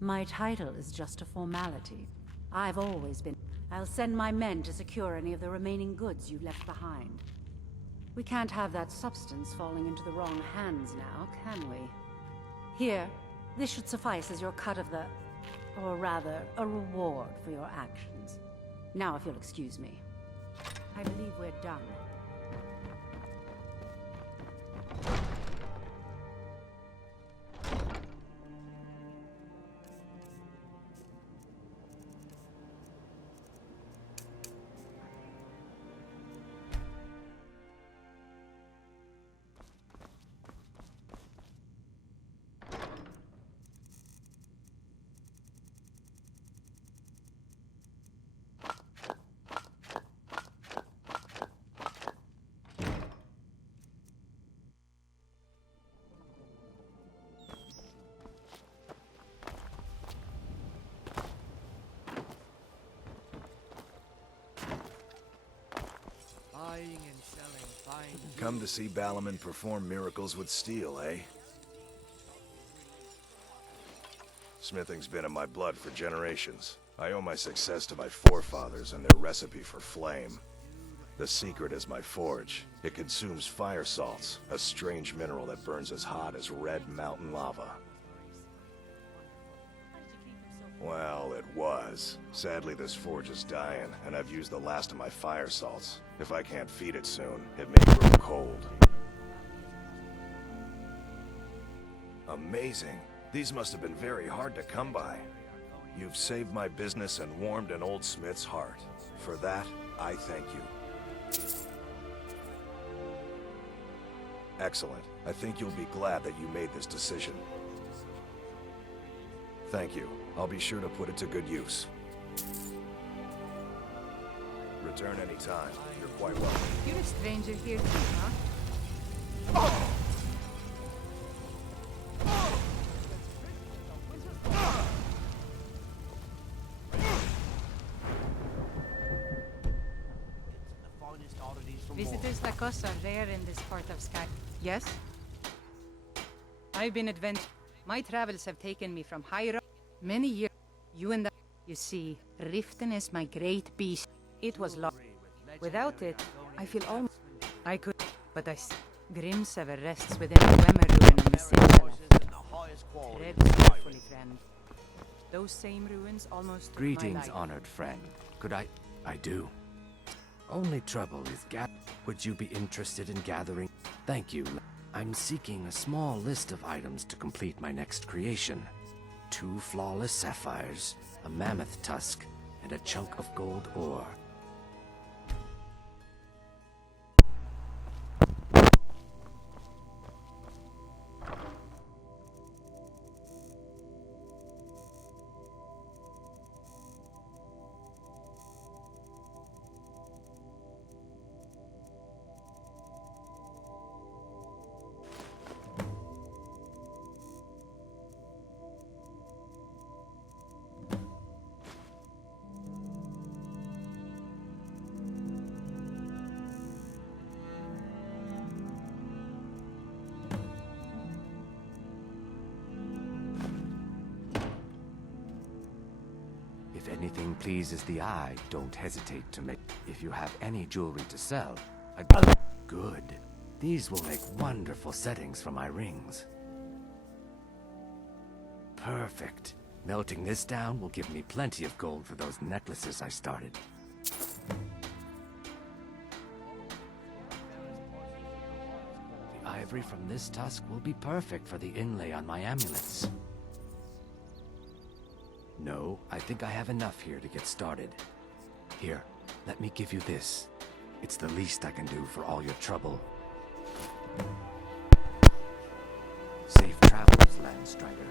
My title is just a formality. I've always been. I'll send my men to secure any of the remaining goods you left behind. We can't have that substance falling into the wrong hands now, can we? Here, this should suffice as your cut of the... or rather, a reward for your actions. Now, if you'll excuse me. I believe we're done. buying and selling fine. Come to see Balaman perform miracles with steel, eh? Smithing's been in my blood for generations. I owe my success to my forefathers and their recipe for flame. The secret is my forge. It consumes fire salts, a strange mineral that burns as hot as red mountain lava. Well, it was. Sadly, this forge is dying, and I've used the last of my fire salts. If I can't feed it soon, it may grow cold. Amazing. These must have been very hard to come by. You've saved my business and warmed an old smith's heart. For that, I thank you. Excellent. I think you'll be glad that you made this decision. Thank you. I'll be sure to put it to good use. Return anytime. You're quite welcome. You're a stranger here too, huh? Visitors like us are rare in this part of Sky. Yes? I've been My travels have taken me from higher up many years. You and I... You see, Riften is my great beast. It was lost. Without it, I feel almost... I could... But Grimsever rests within a Wemmer ruin in the citadel. Tread carefully, friend. Those same ruins almost took my Greetings, life. honored friend. Could I do. Only trouble is would you be interested in gathering? Thank you. I'm seeking a small list of items to complete my next creation. 2 flawless sapphires, a mammoth tusk, and a chunk of gold ore. If anything pleases the eye, don't hesitate to make. If you have any jewelry to sell, good. These will make wonderful settings for my rings. Perfect. Melting this down will give me plenty of gold for those necklaces I started. The ivory from this tusk will be perfect for the inlay on my amulets. No, I think I have enough here to get started. Here, let me give you this. It's the least I can do for all your trouble. Safe travels, Landstrider.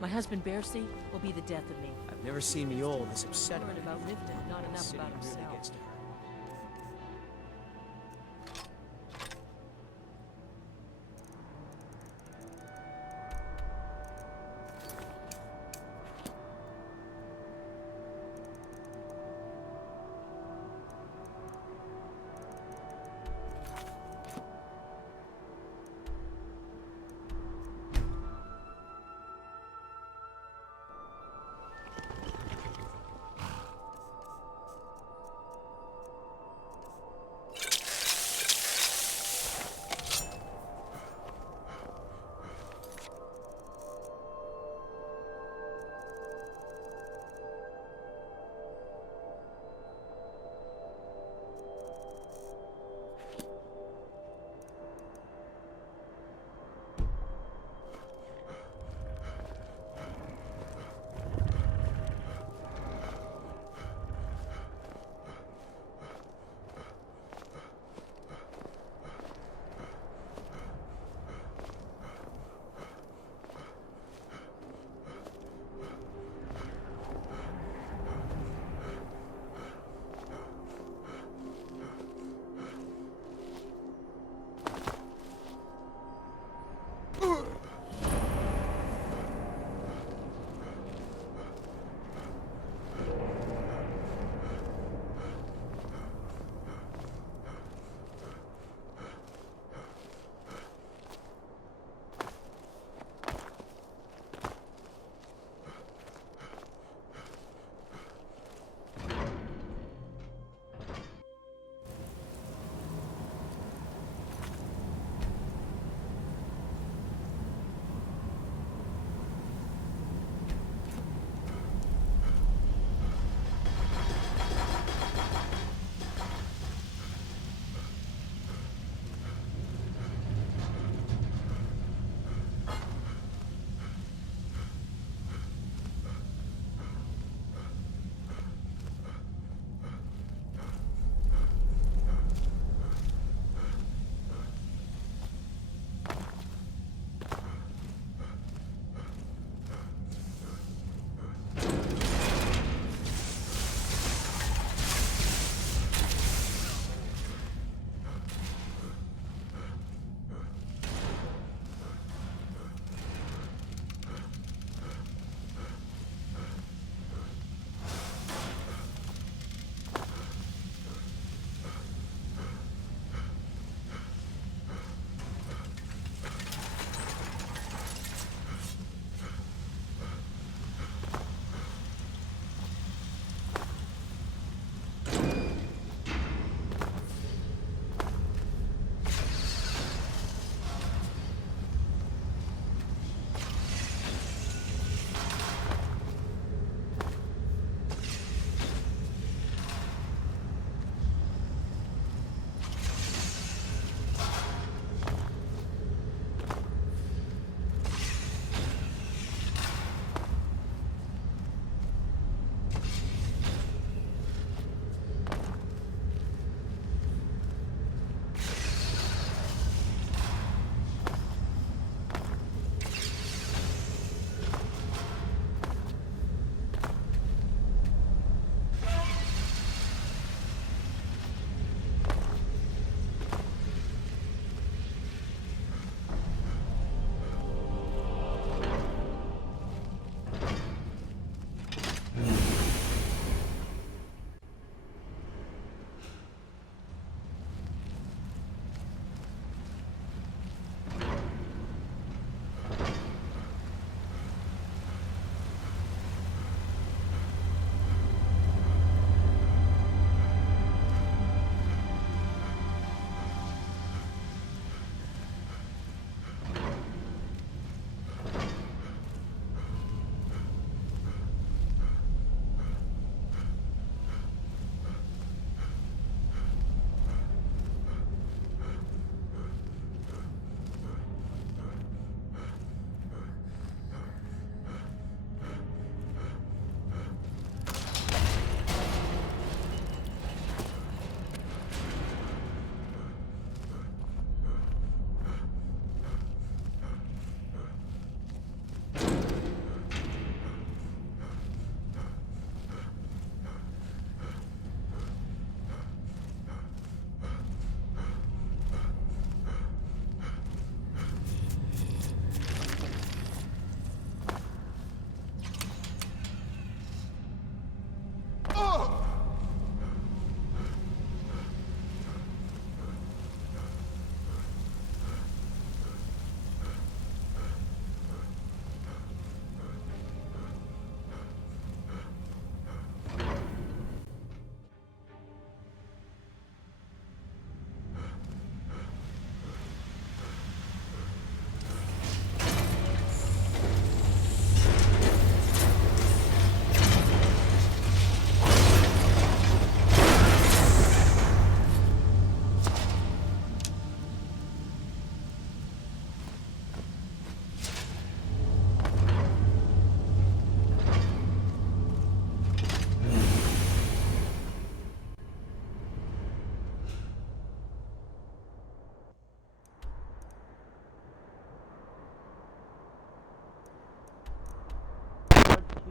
My husband Bercy will be the death of me. I've never seen Miol this upset. Learn about Riften, not enough about himself.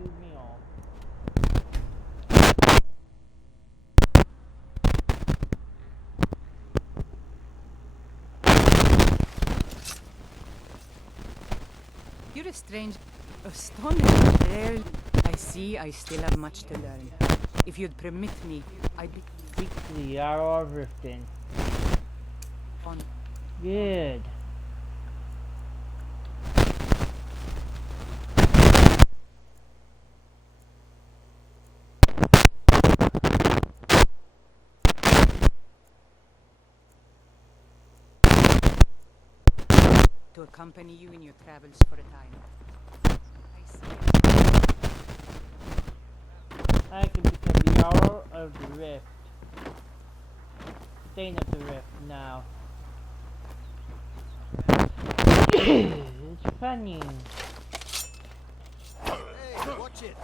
shoot me off. You're a strange... astonishing. I see I still have much to learn. If you'd permit me, I'd be... Speak to the Jarl of Riften. Good. To accompany you in your travels for a time. I can become the Jarl of the Rift. Thane of the Rift now. It's funny. Hey, watch it!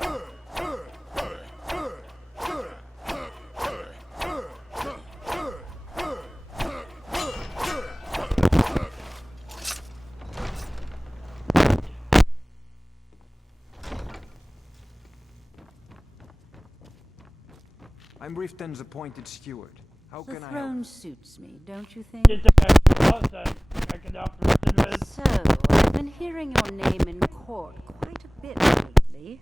I'm Riften's appointed steward. How The can I throne help? suits me, don't you think? So, I've been hearing your name in court quite a bit lately.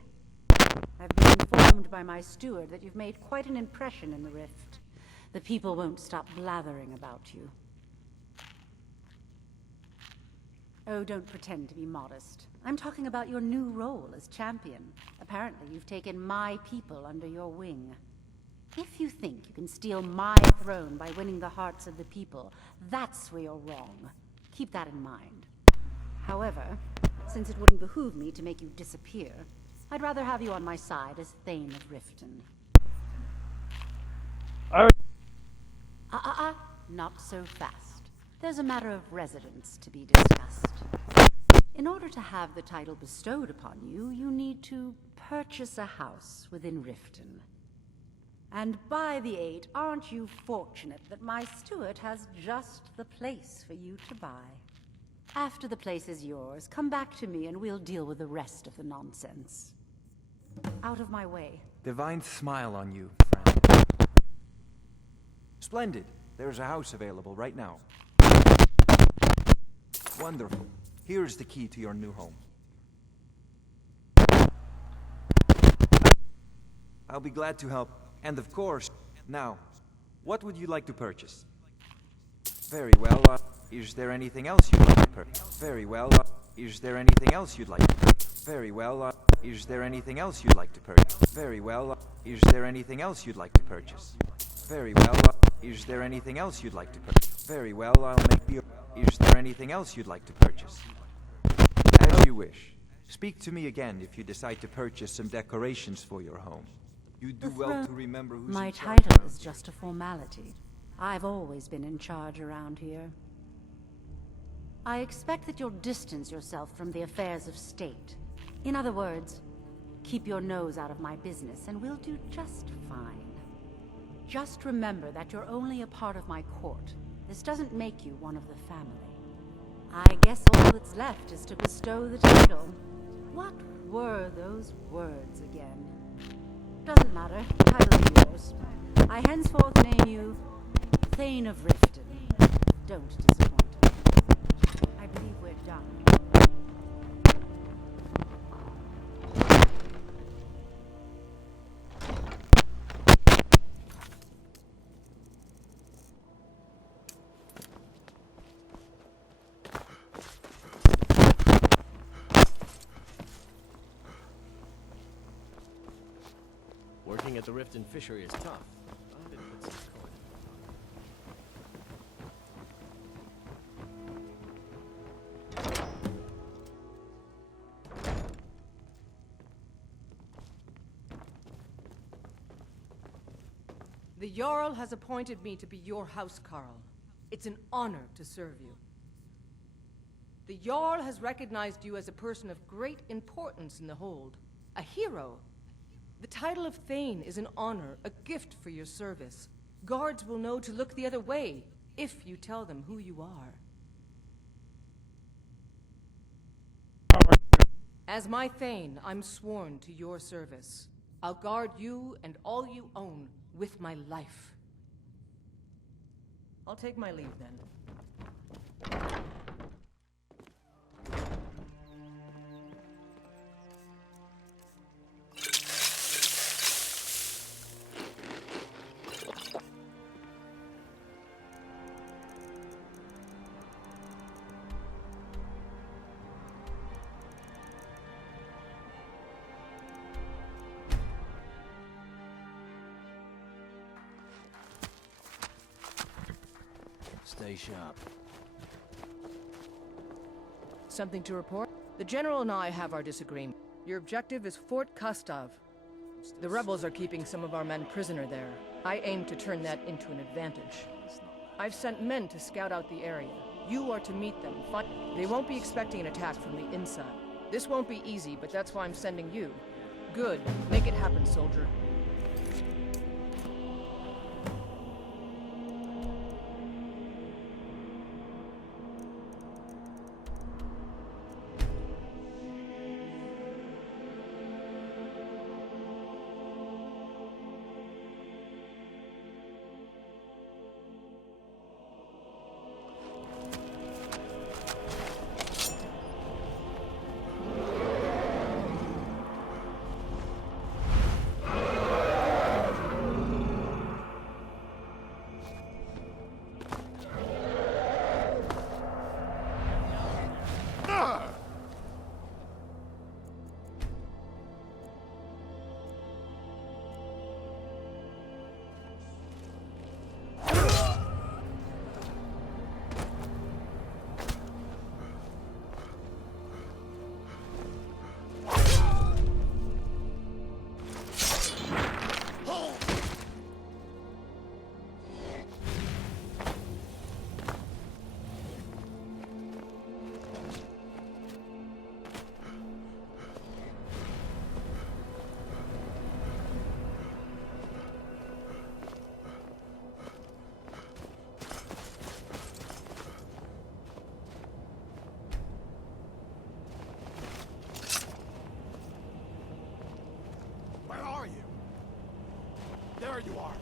I've been informed by my steward that you've made quite an impression in the Rift. The people won't stop blathering about you. Oh, don't pretend to be modest. I'm talking about your new role as champion. Apparently, you've taken my people under your wing. If you think you can steal my throne by winning the hearts of the people, that's where you're wrong. Keep that in mind. However, since it wouldn't behoove me to make you disappear, I'd rather have you on my side as Thane of Riften. Not so fast. There's a matter of residence to be discussed. In order to have the title bestowed upon you, you need to purchase a house within Riften. And by the 8, aren't you fortunate that my steward has just the place for you to buy? After the place is yours, come back to me and we'll deal with the rest of the nonsense. Out of my way. Divine smile on you, friend. Splendid. There's a house available right now. Wonderful. Here's the key to your new home. I'll be glad to help. And of course, now, what would you like to purchase? Very well, is there anything else you'd like to purchase? Very well, is there anything else you'd like to purchase? Very well, is there anything else you'd like to purchase? Very well, is there anything else you'd like to purchase? Very well, is there anything else you'd like to purchase? Very well, I'll make the... Is there anything else you'd like to purchase? As you wish. Speak to me again if you decide to purchase some decorations for your home. You do well to remember who's My in charge title around is just a formality. I've always been in charge around here. I expect that you'll distance yourself from the affairs of state. In other words, keep your nose out of my business and we'll do just fine. Just remember that you're only a part of my court. This doesn't make you one of the family. I guess all that's left is to bestow the title. What were those words again? Doesn't matter. The title is yours. I henceforth name you Thane of Riften. Don't disappoint me. I believe we're done. Working at the Riften fishery is tough. I did put some coin The Jarl has appointed me to be your housecarl. It's an honor to serve you. The Jarl has recognized you as a person of great importance in the Hold. A hero. The title of Thane is an honor, a gift for your service. Guards will know to look the other way if you tell them who you are. As my Thane, I'm sworn to your service. I'll guard you and all you own with my life. I'll take my leave then. Stay sharp. Something to report? The General and I have our disagreement. Your objective is Fort Kostov. The rebels are keeping some of our men prisoner there. I aim to turn that into an advantage. I've sent men to scout out the area. You are to meet them. They won't be expecting an attack from the inside. This won't be easy, but that's why I'm sending you. Good. Make it happen, soldier. There you are!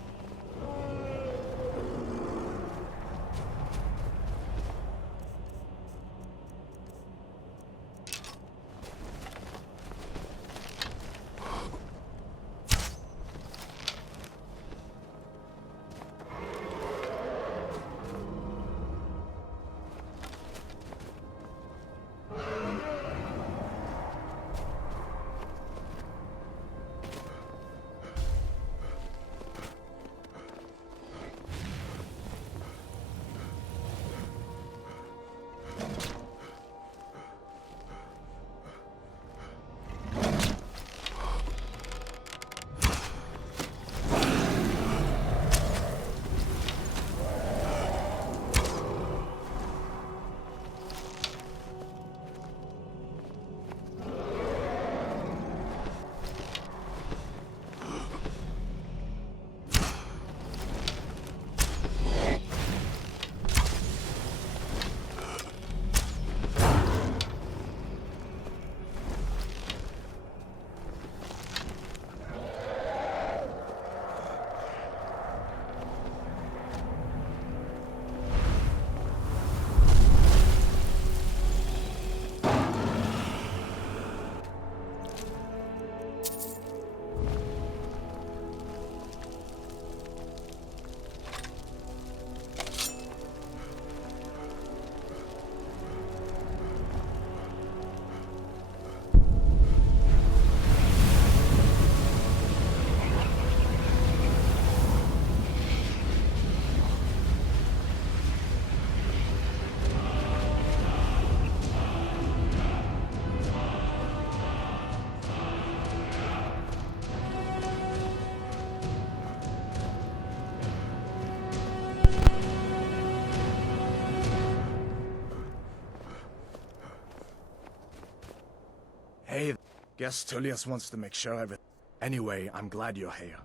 Hey, guess Tullius wants to make sure everything... Anyway, I'm glad you're here.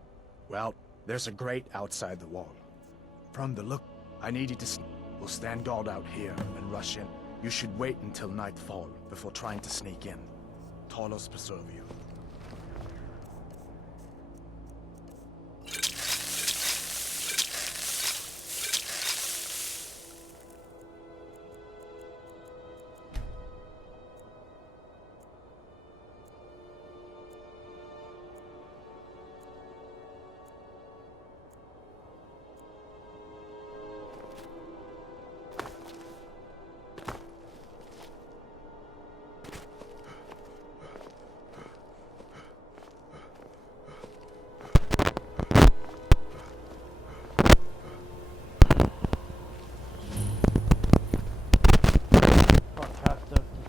Well, there's a grate outside the wall. From the look, I need you to... We'll stand guard out here and rush in. You should wait until nightfall before trying to sneak in. Talos preserve you.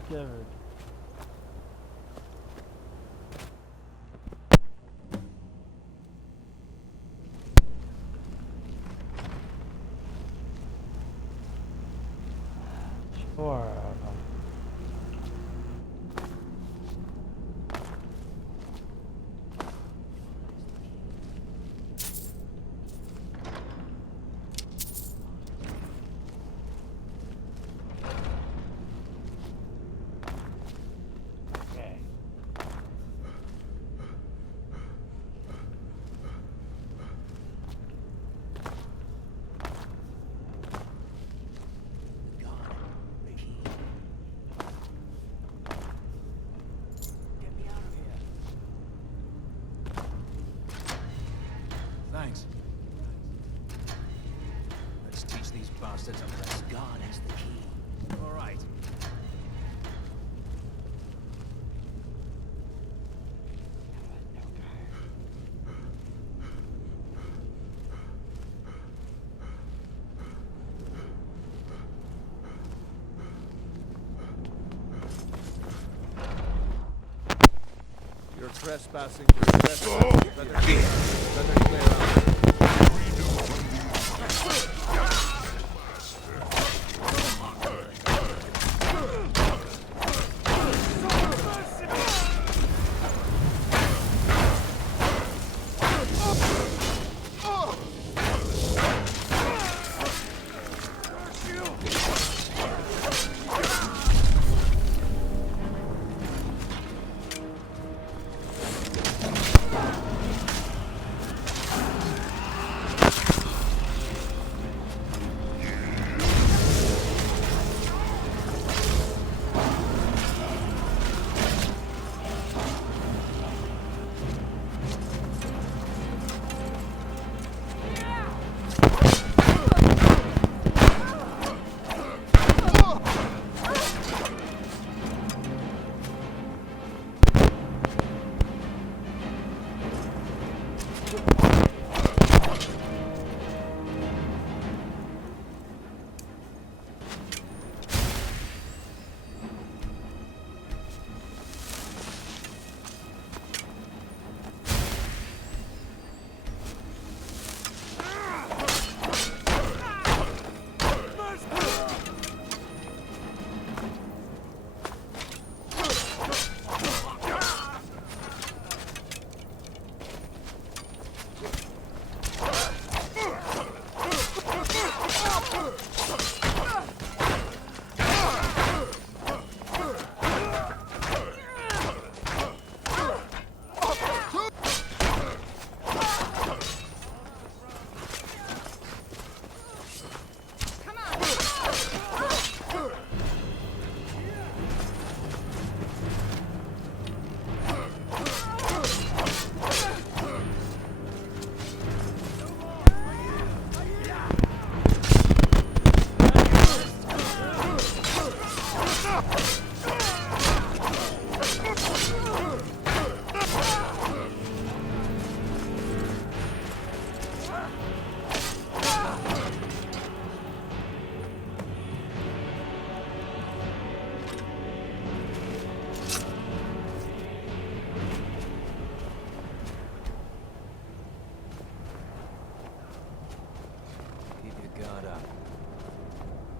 Discovered. Four of them. Thanks. Let's teach these bastards unless God has the key. All right. You're trespassing. You're trespassing. Better clear out.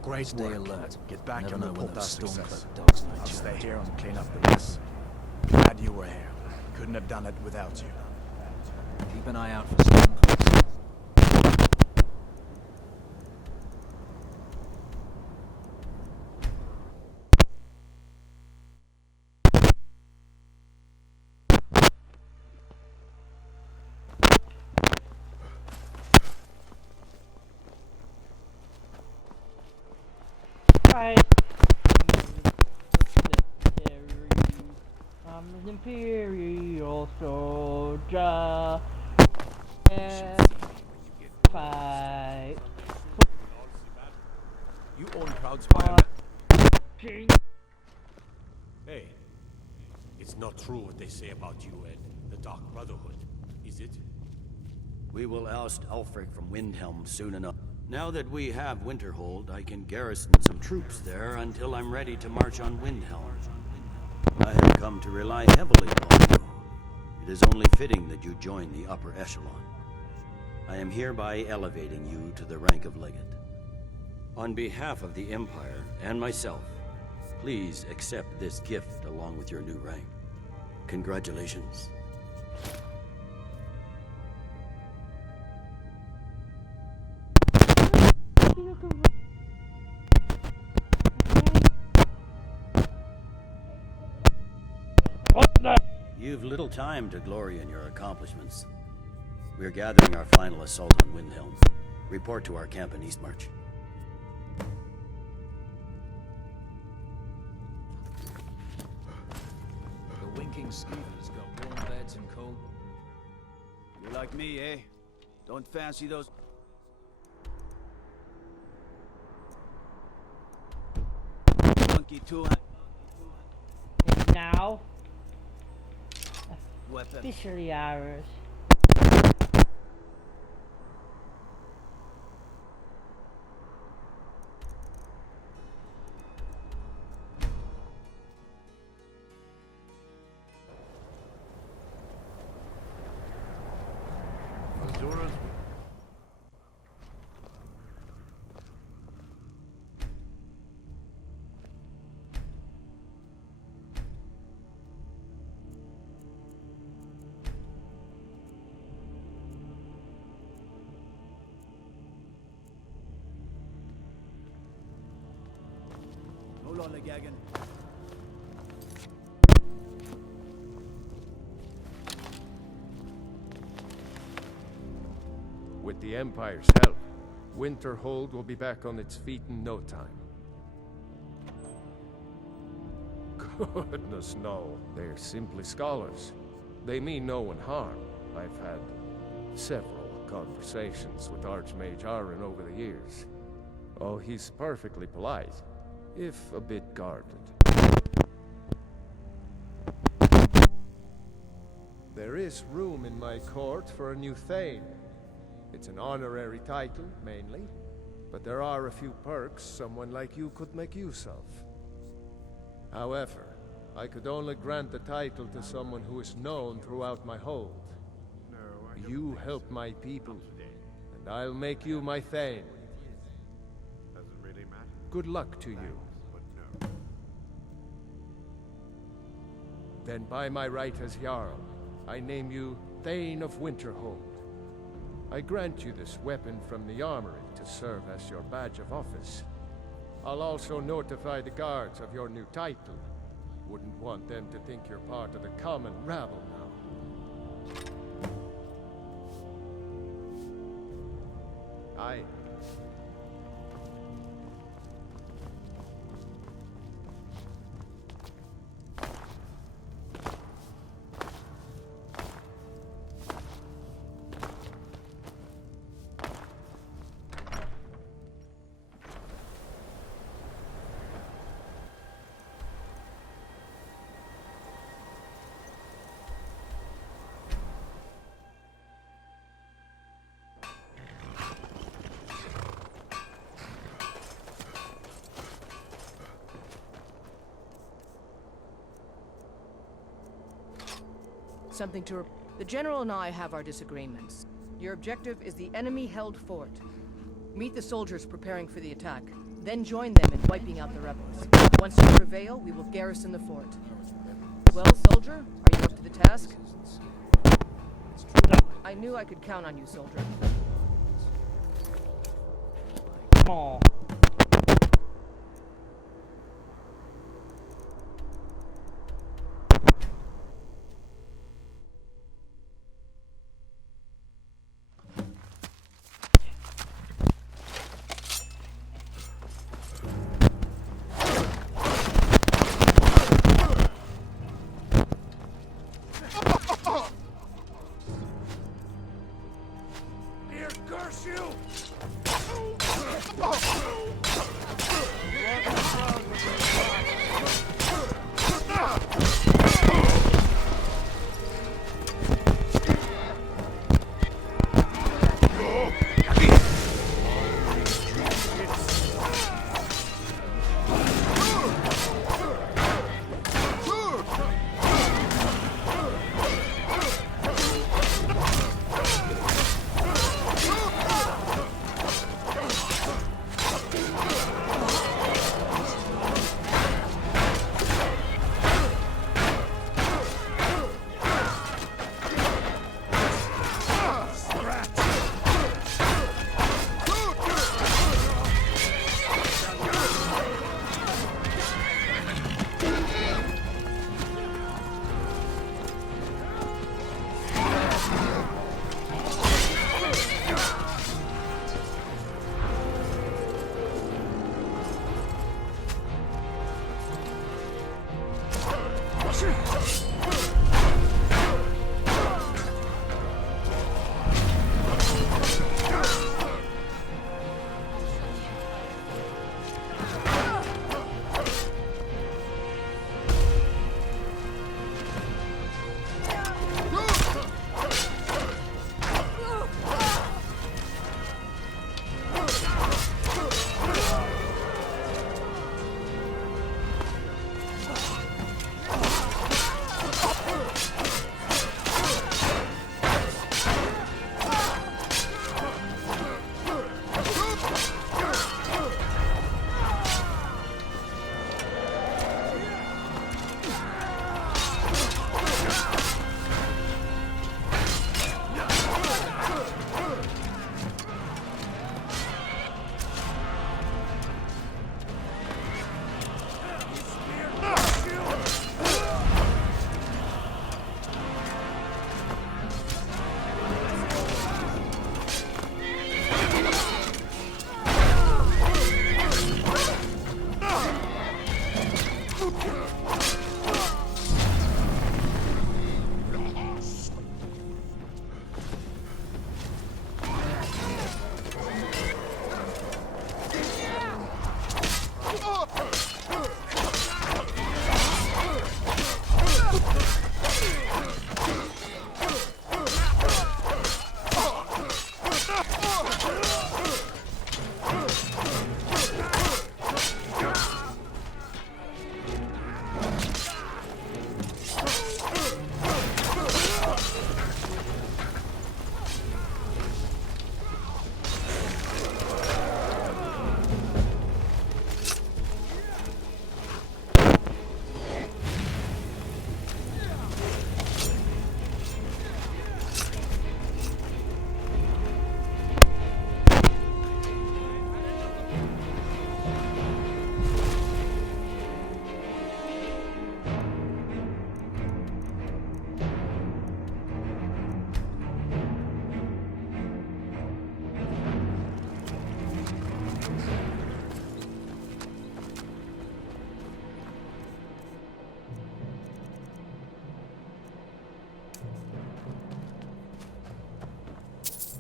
Great Stay work. alert. Get back Never on the know when pulp those success. Stormcloak dogs might I'll show stay up. here and clean up the mess. Glad you were here. Couldn't have done it without you. Keep an eye out for Stormcloaks. Alright. I'm an Imperial soldier. Fight. You own Proud Spire. Hey, it's not true what they say about you and the Dark Brotherhood, is it? We will oust Ulfric from Windhelm soon enough. Now that we have Winterhold, I can garrison some troops there until I'm ready to march on Windhelm. I have come to rely heavily upon you. It is only fitting that you join the upper echelon. I am hereby elevating you to the rank of Legate. On behalf of the Empire and myself, please accept this gift along with your new rank. Congratulations. You've little time to glory in your accomplishments. We're gathering our final assault on Windhelm. Report to our camp in Eastmarch. The winking skeevers got warm beds and cold. You're like me, eh? Don't fancy those... Monkey too. Now, Weapon. officially ours. No lollygagging. With the Empire's help, Winterhold will be back on its feet in no time. Goodness no, they're simply scholars. They mean no one harm. I've had several conversations with Archmage Aaron over the years. Oh, he's perfectly polite, if a bit guarded. There is room in my court for a new Thane. It's an honorary title, mainly, but there are a few perks someone like you could make use of. However, I could only grant the title to someone who is known throughout my hold. You help my people, and I'll make you my Thane. Good luck to you. Then by my right as Jarl, I name you Thane of Winterhold. I grant you this weapon from the armory to serve as your badge of office. I'll also notify the guards of your new title. Wouldn't want them to think you're part of the common rabble now. Aye. Something to... The General and I have our disagreements. Your objective is the enemy-held fort. Meet the soldiers preparing for the attack, then join them in wiping out the rebels. Once you prevail, we will garrison the fort. Well, soldier, are you up to the task? I knew I could count on you, soldier. Come on.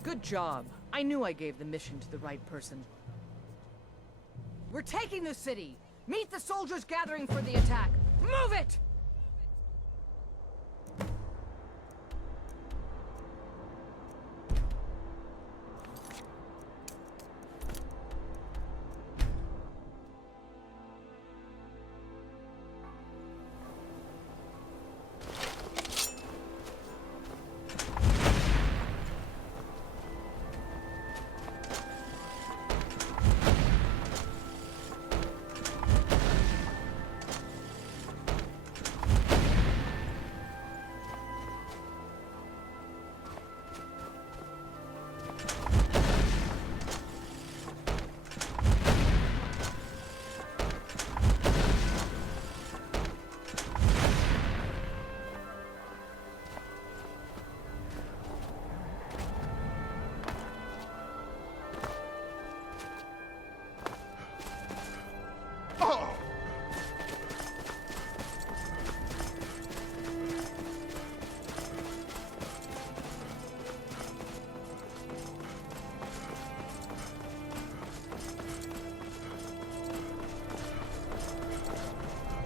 Good job. I knew I gave the mission to the right person. We're taking the city! Meet the soldiers gathering for the attack! Move it!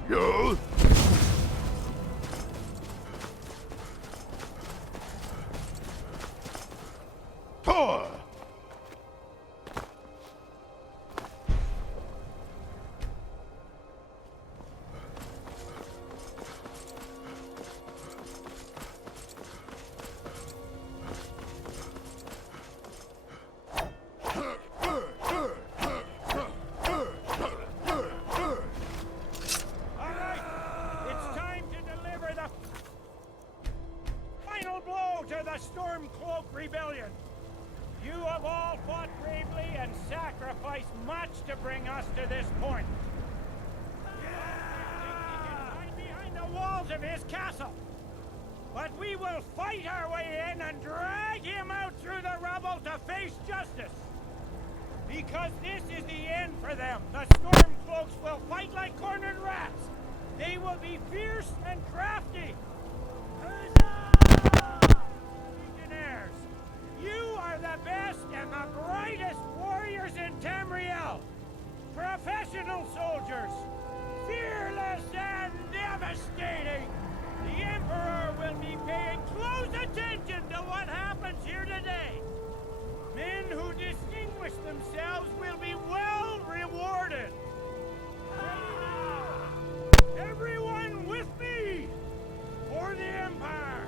Yo! Power! Stormcloak Rebellion. You have all fought bravely and sacrificed much to bring us to this point. Hide behind the walls of his castle. But we will fight our way in and drag him out through the rubble to face justice. Because this is the end for them. The Stormcloaks will fight like cornered rats. They will be fierce and crafty. You are the best and the brightest warriors in Tamriel. Professional soldiers, fearless and devastating. The Emperor will be paying close attention to what happens here today. Men who distinguish themselves will be well rewarded. Everyone with me for the Empire.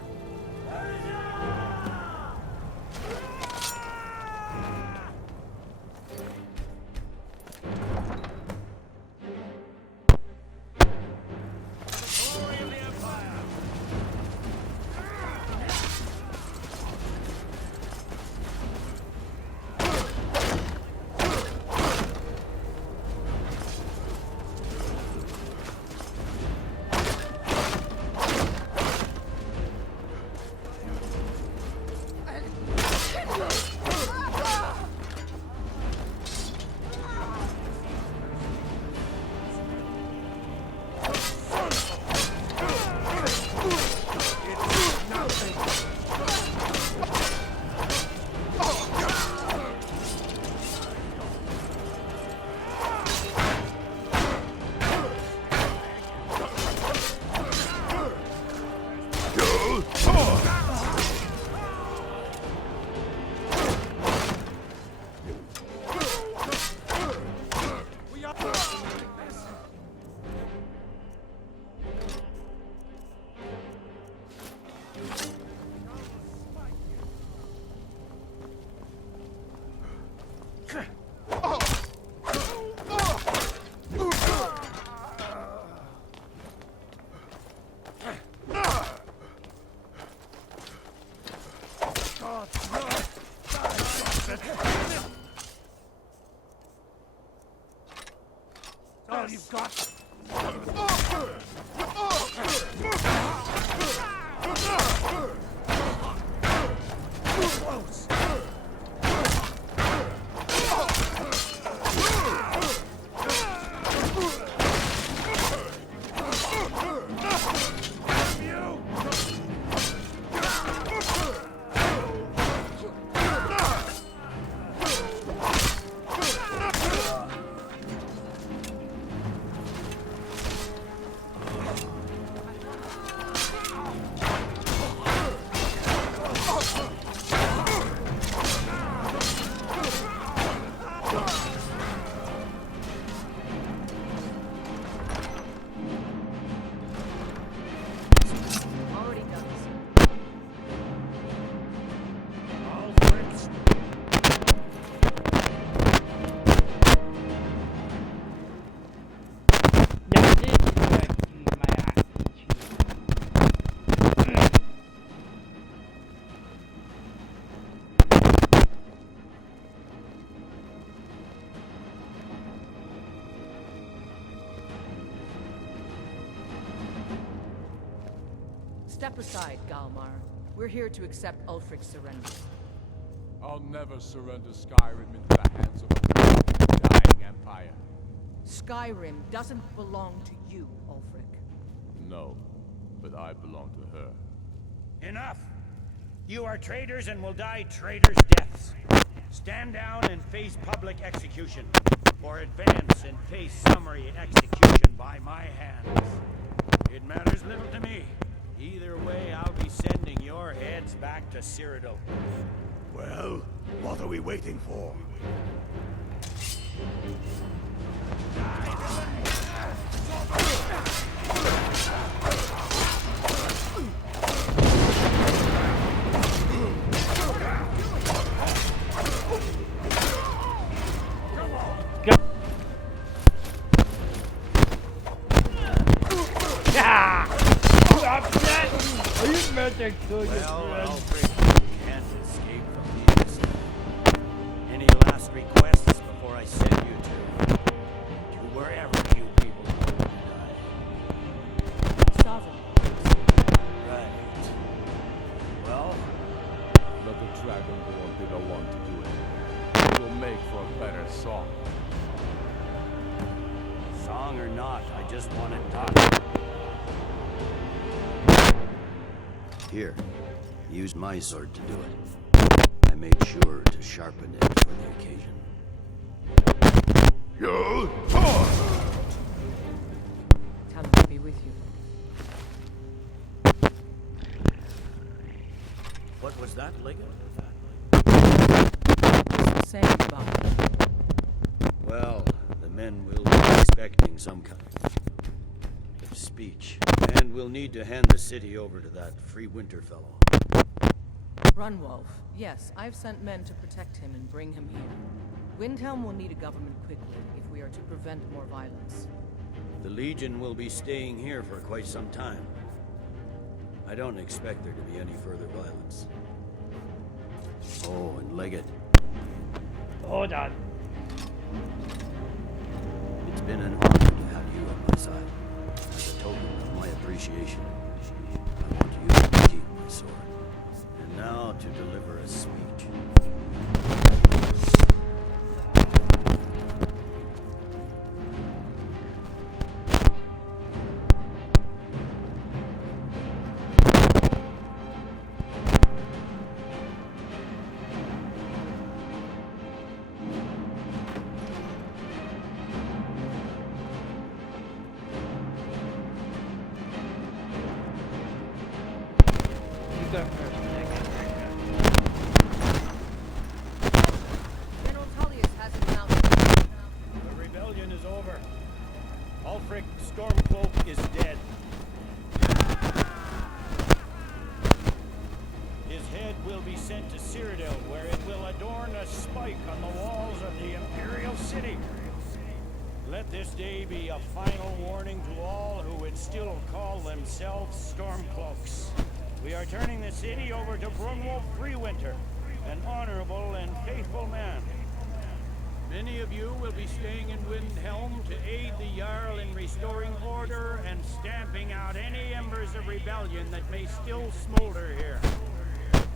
All you've got. Close. Step aside, Galmar. We're here to accept Ulfric's surrender. I'll never surrender Skyrim into the hands of a dying empire. Skyrim doesn't belong to you, Ulfric. No, but I belong to her. Enough! You are traitors and will die traitors' deaths. Stand down and face public execution, or advance and face summary execution by my hands. It matters little to me. Either way, I'll be sending your heads back to Cyrodiil. Well, what are we waiting for? Are you meant to kill your friend? Alfred, you can't escape from these. Any last requests before I send you to wherever you people want to die? Sovereign. Right. Well? Let the Dragonborn be the one to do it. It will make for a better song. Song or not, I just want it done. Here, use my sword to do it. I made sure to sharpen it for the occasion. Come to be with you. What was that, Liggett? Saying goodbye. Well, the men will be expecting some kind of speech. And we'll need to hand the city over to that free winter fellow. Runwolf. Yes, I've sent men to protect him and bring him here. Windhelm will need a government quickly if we are to prevent more violence. The Legion will be staying here for quite some time. I don't expect there to be any further violence. Oh, and Leggett. Hold on. It's been an honor to have you on my side. As a token of my appreciation, I want you to keep my sword. And now to deliver a speech. General Tullius has it mounted. The rebellion is over. Ulfric Stormcloak is dead. His head will be sent to Cyrodiil, where it will adorn a spike on the walls of the Imperial City. Let this day be a final warning to all who would still call themselves Stormcloaks. We are turning the city over to Brunwolf Freewinter, an honorable and faithful man. Many of you will be staying in Windhelm to aid the Jarl in restoring order and stamping out any embers of rebellion that may still smolder here.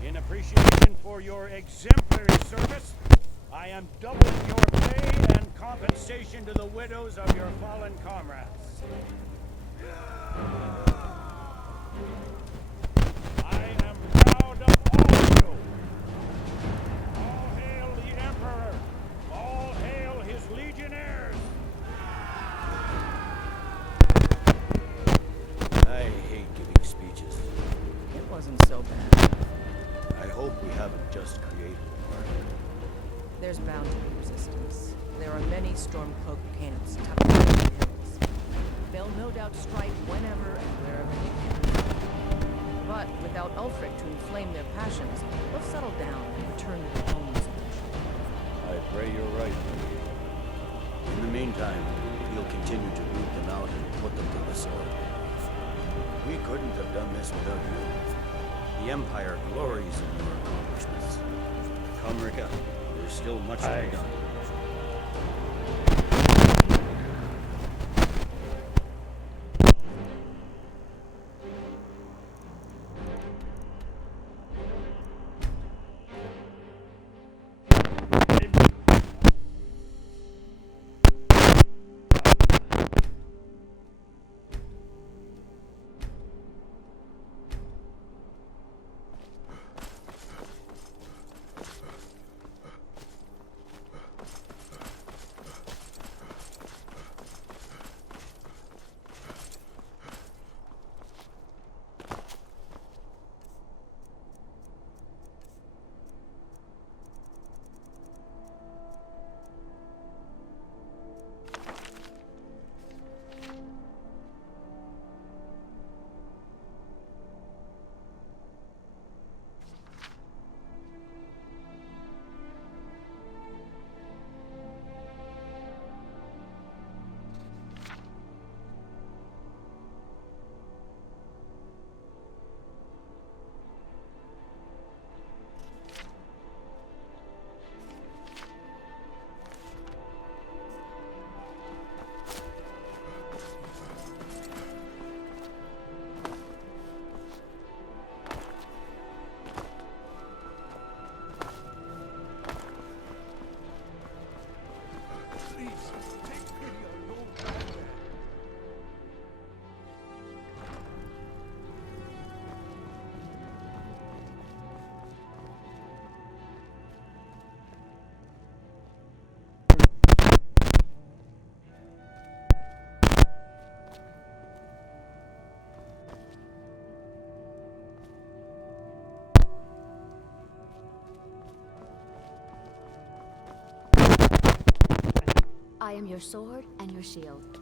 In appreciation for your exemplary service, I am doubling your pay and compensation to the widows of your fallen comrades. I am proud of all of you. All hail the Emperor! All hail his legionnaires! I hate giving speeches. It wasn't so bad. I hope we haven't just created a martyr. There's bound to be resistance. There are many Stormcloak camps tucked into the hills. They'll no doubt strike whenever and wherever they can. But without Ulfric to inflame their passions, they'll settle down and return to their homes eventually. I pray you're right. In the meantime, we'll continue to root them out and put them to the sword. We couldn't have done this without you. The Empire glories in your accomplishments. Come, Rika. There's still much to be done. I am your sword and your shield.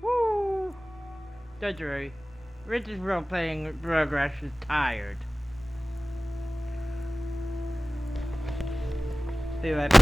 Woo! Don't worry. Rich's role-playing Brogrash is tired. See you later.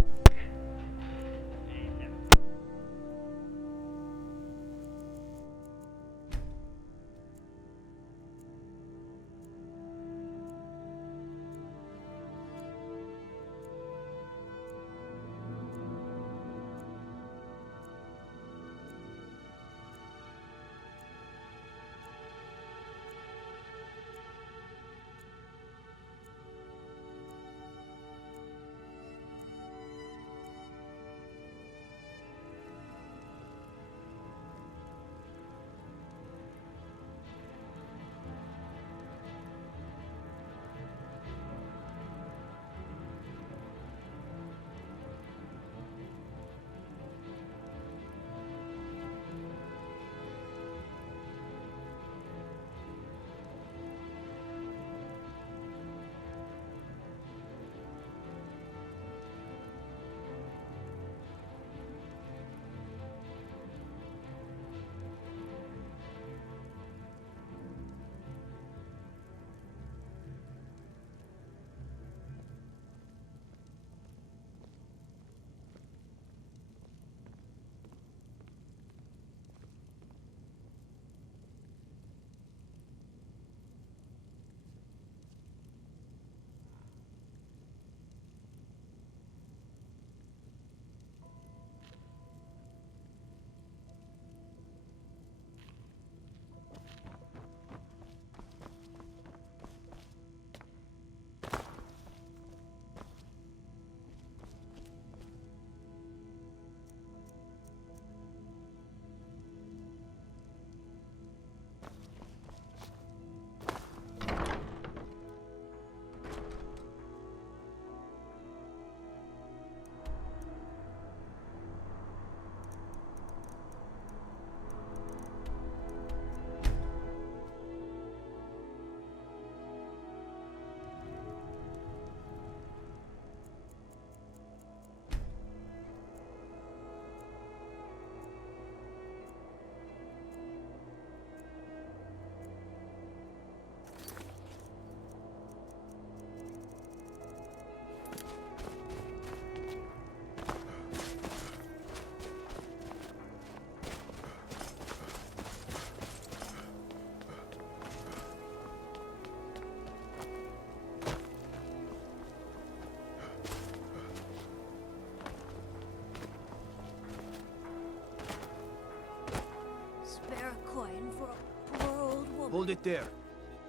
Hold it there.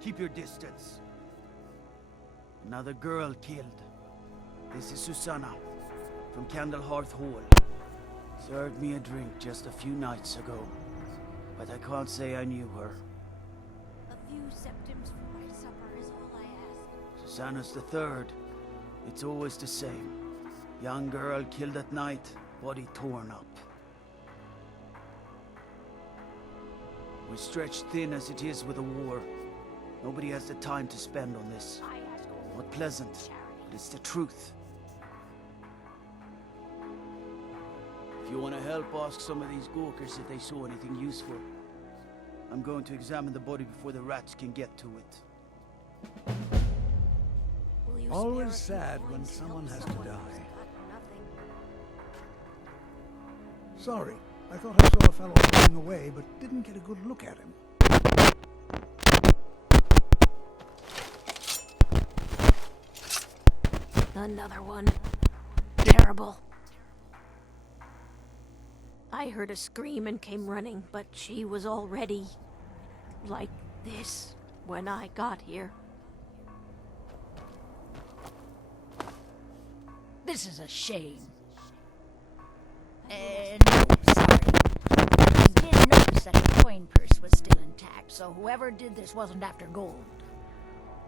Keep your distance. Another girl killed. This is Susanna, from Candlehearth Hall. Served me a drink just a few nights ago, but I can't say I knew her. A few septims for my supper is all I ask. Susanna's the third. It's always the same. Young girl killed at night, body torn up. We're stretched thin as it is with the war. Nobody has the time to spend on this. Not pleasant, but it's the truth. If you want to help, ask some of these gawkers if they saw anything useful. I'm going to examine the body before the rats can get to it. Always sad when someone has to die. Sorry, I thought I saw a fellow flying away, but didn't get a good look at him. Another one. Terrible. I heard a scream and came running, but she was already like this when I got here. This is a shame. No, sorry. I did notice that the coin purse was still intact, so whoever did this wasn't after gold.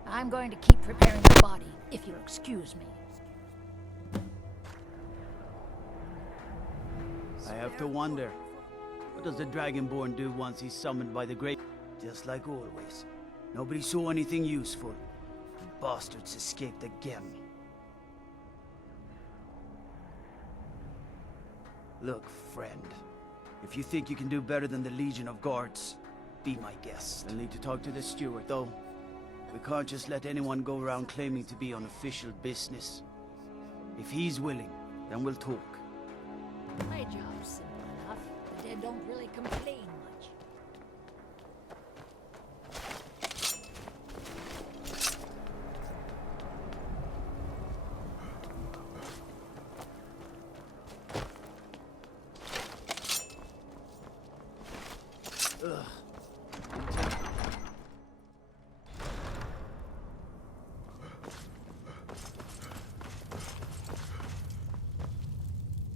I'm going to keep preparing the body, if you'll excuse me. I have to wonder, what does the Dragonborn do once he's summoned by the Great? Just like always. Nobody saw anything useful. The bastards escaped again. Look, friend. If you think you can do better than the Legion of Guards, be my guest. I'll need to talk to the steward, though. We can't just let anyone go around claiming to be on official business. If he's willing, then we'll talk. My job's simple enough. The dead don't really complain much. Ugh.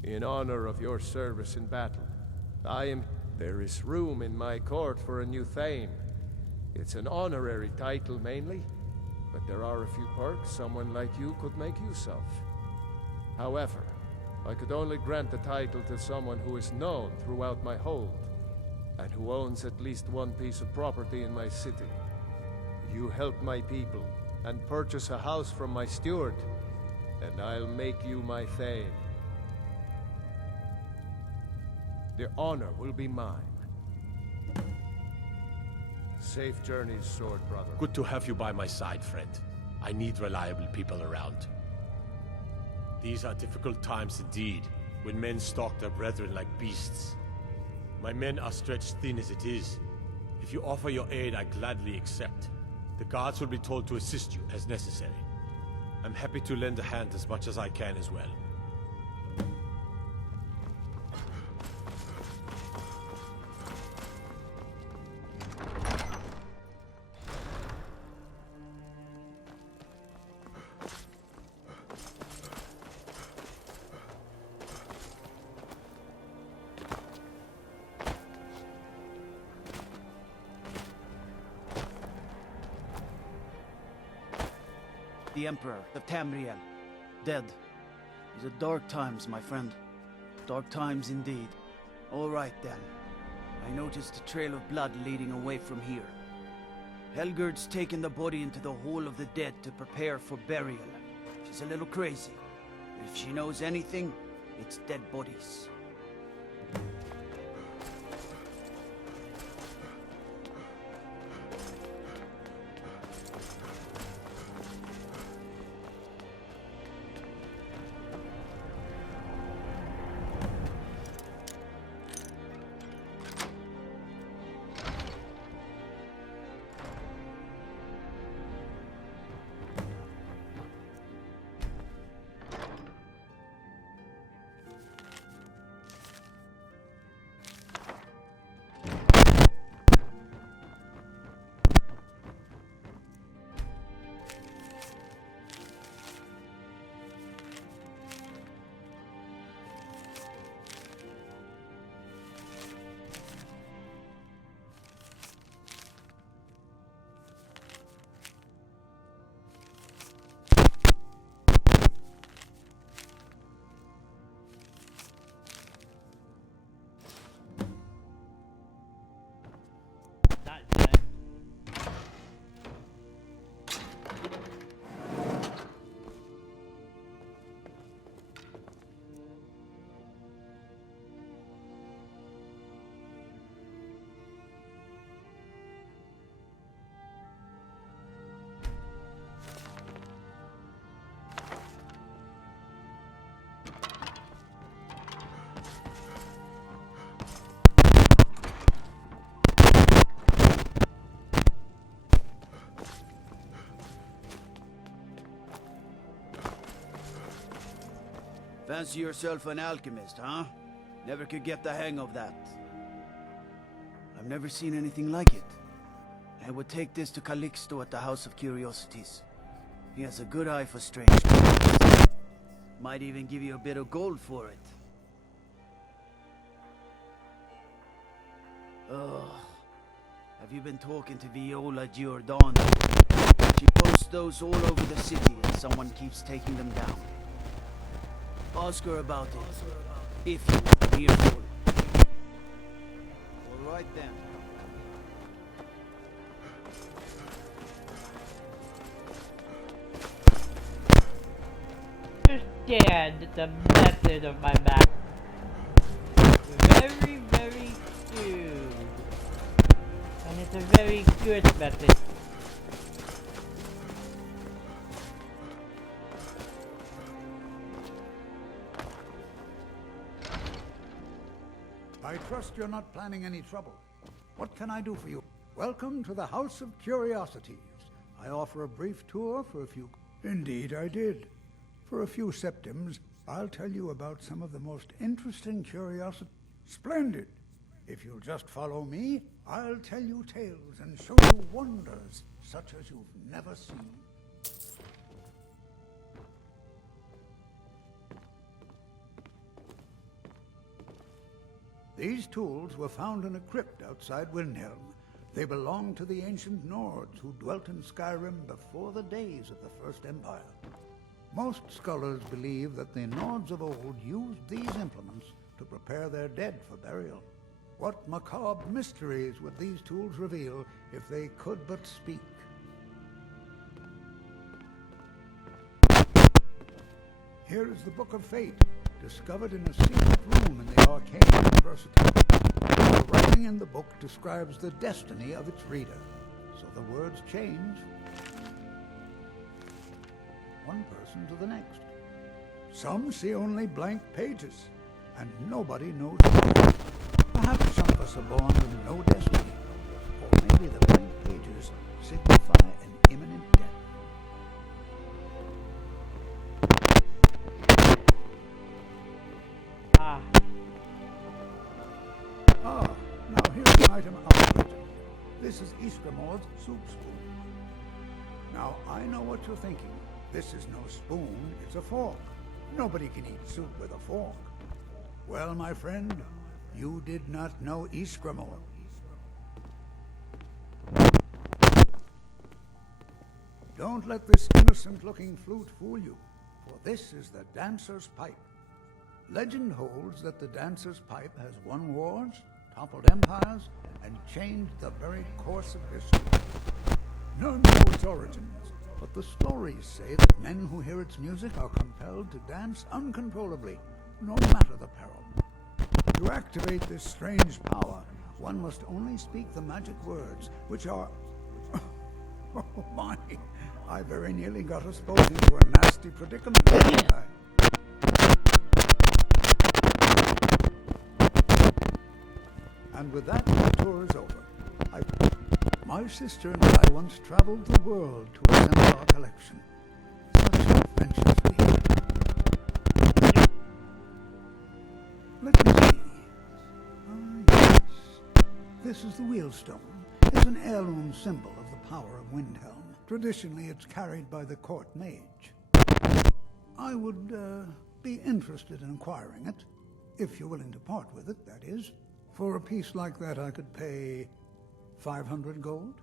In honor of your service in battle, there is room in my court for a new Thane. It's an honorary title mainly, but there are a few perks someone like you could make use of. However, I could only grant the title to someone who is known throughout my hold, and who owns at least one piece of property in my city. You help my people, and purchase a house from my steward, and I'll make you my Thane. The honor will be mine. Safe journeys, sword brother. Good to have you by my side, friend. I need reliable people around. These are difficult times indeed, when men stalk their brethren like beasts. My men are stretched thin as it is. If you offer your aid, I gladly accept. The guards will be told to assist you as necessary. I'm happy to lend a hand as much as I can as well. The Emperor of Tamriel, dead. These are dark times, my friend. Dark times indeed. All right then. I noticed a trail of blood leading away from here. Helgerd's taken the body into the Hall of the Dead to prepare for burial. She's a little crazy. If she knows anything, it's dead bodies. Fancy yourself an alchemist, huh? Never could get the hang of that. I've never seen anything like it. I would take this to Calixto at the House of Curiosities. He has a good eye for strange things. Might even give you a bit of gold for it. Oh, have you been talking to Viola Giordano? She posts those all over the city and someone keeps taking them down. Ask her about it, if you want an earful. right then. Understand the method of my map. Very, very soon. And it's a very good method. I trust you're not planning any trouble. What can I do for you? Welcome to the House of Curiosities. I offer a brief tour for a few... Indeed, I did. For a few septims, I'll tell you about some of the most interesting curiosities. Splendid! If you'll just follow me, I'll tell you tales and show you wonders such as you've never seen. These tools were found in a crypt outside Windhelm. They belonged to the ancient Nords who dwelt in Skyrim before the days of the First Empire. Most scholars believe that the Nords of old used these implements to prepare their dead for burial. What macabre mysteries would these tools reveal if they could but speak? Here is the Book of Fate, discovered in a secret room in the Arcane University. The writing in the book describes the destiny of its reader, so the words change one person to the next. Some see only blank pages, and nobody knows why. Perhaps some of us are born with no destiny, or maybe the blank pages signify an imminent death. Now here's an item out of legend. This is Ysgramor's soup spoon. Now, I know what you're thinking. This is no spoon, it's a fork. Nobody can eat soup with a fork. Well, my friend, you did not know Ysgramor. Don't let this innocent-looking flute fool you, for this is the dancer's pipe. Legend holds that the dancer's pipe has won wars, toppled empires, and changed the very course of history. None know its origins, but the stories say that men who hear its music are compelled to dance uncontrollably, no matter the peril. To activate this strange power, one must only speak the magic words, which are... Oh my, I very nearly got us both into a nasty predicament, didn't I? And with that, the tour is over. My sister and I once traveled the world to assemble our collection. Such adventures we had. Let me see. Yes. This is the Wheelstone. It's an heirloom symbol of the power of Windhelm. Traditionally, it's carried by the court mage. I would be interested in acquiring it, if you're willing to part with it, that is. For a piece like that, I could pay 500 gold.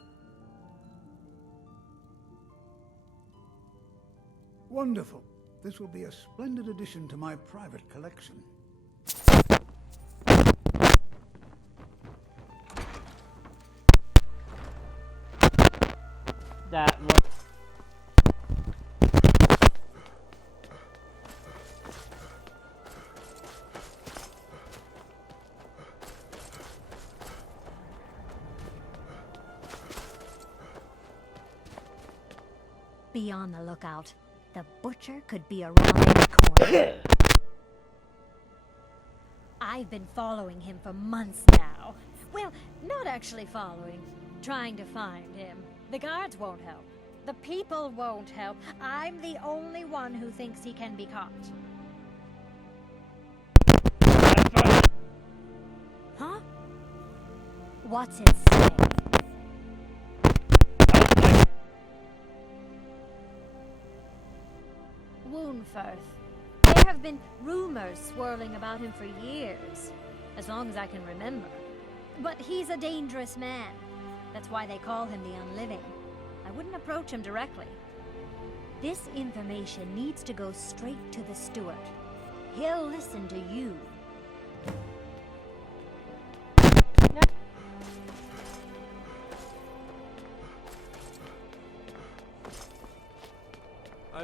Wonderful. This will be a splendid addition to my private collection. That looks... Be on the lookout. The butcher could be around the corner. I've been following him for months now. Well, not actually following. Trying to find him. The guards won't help. The people won't help. I'm the only one who thinks he can be caught. Huh? What's it say? Woundfirth. There have been rumors swirling about him for years, as long as I can remember. But he's a dangerous man. That's why they call him the Unliving. I wouldn't approach him directly. This information needs to go straight to the steward. He'll listen to you.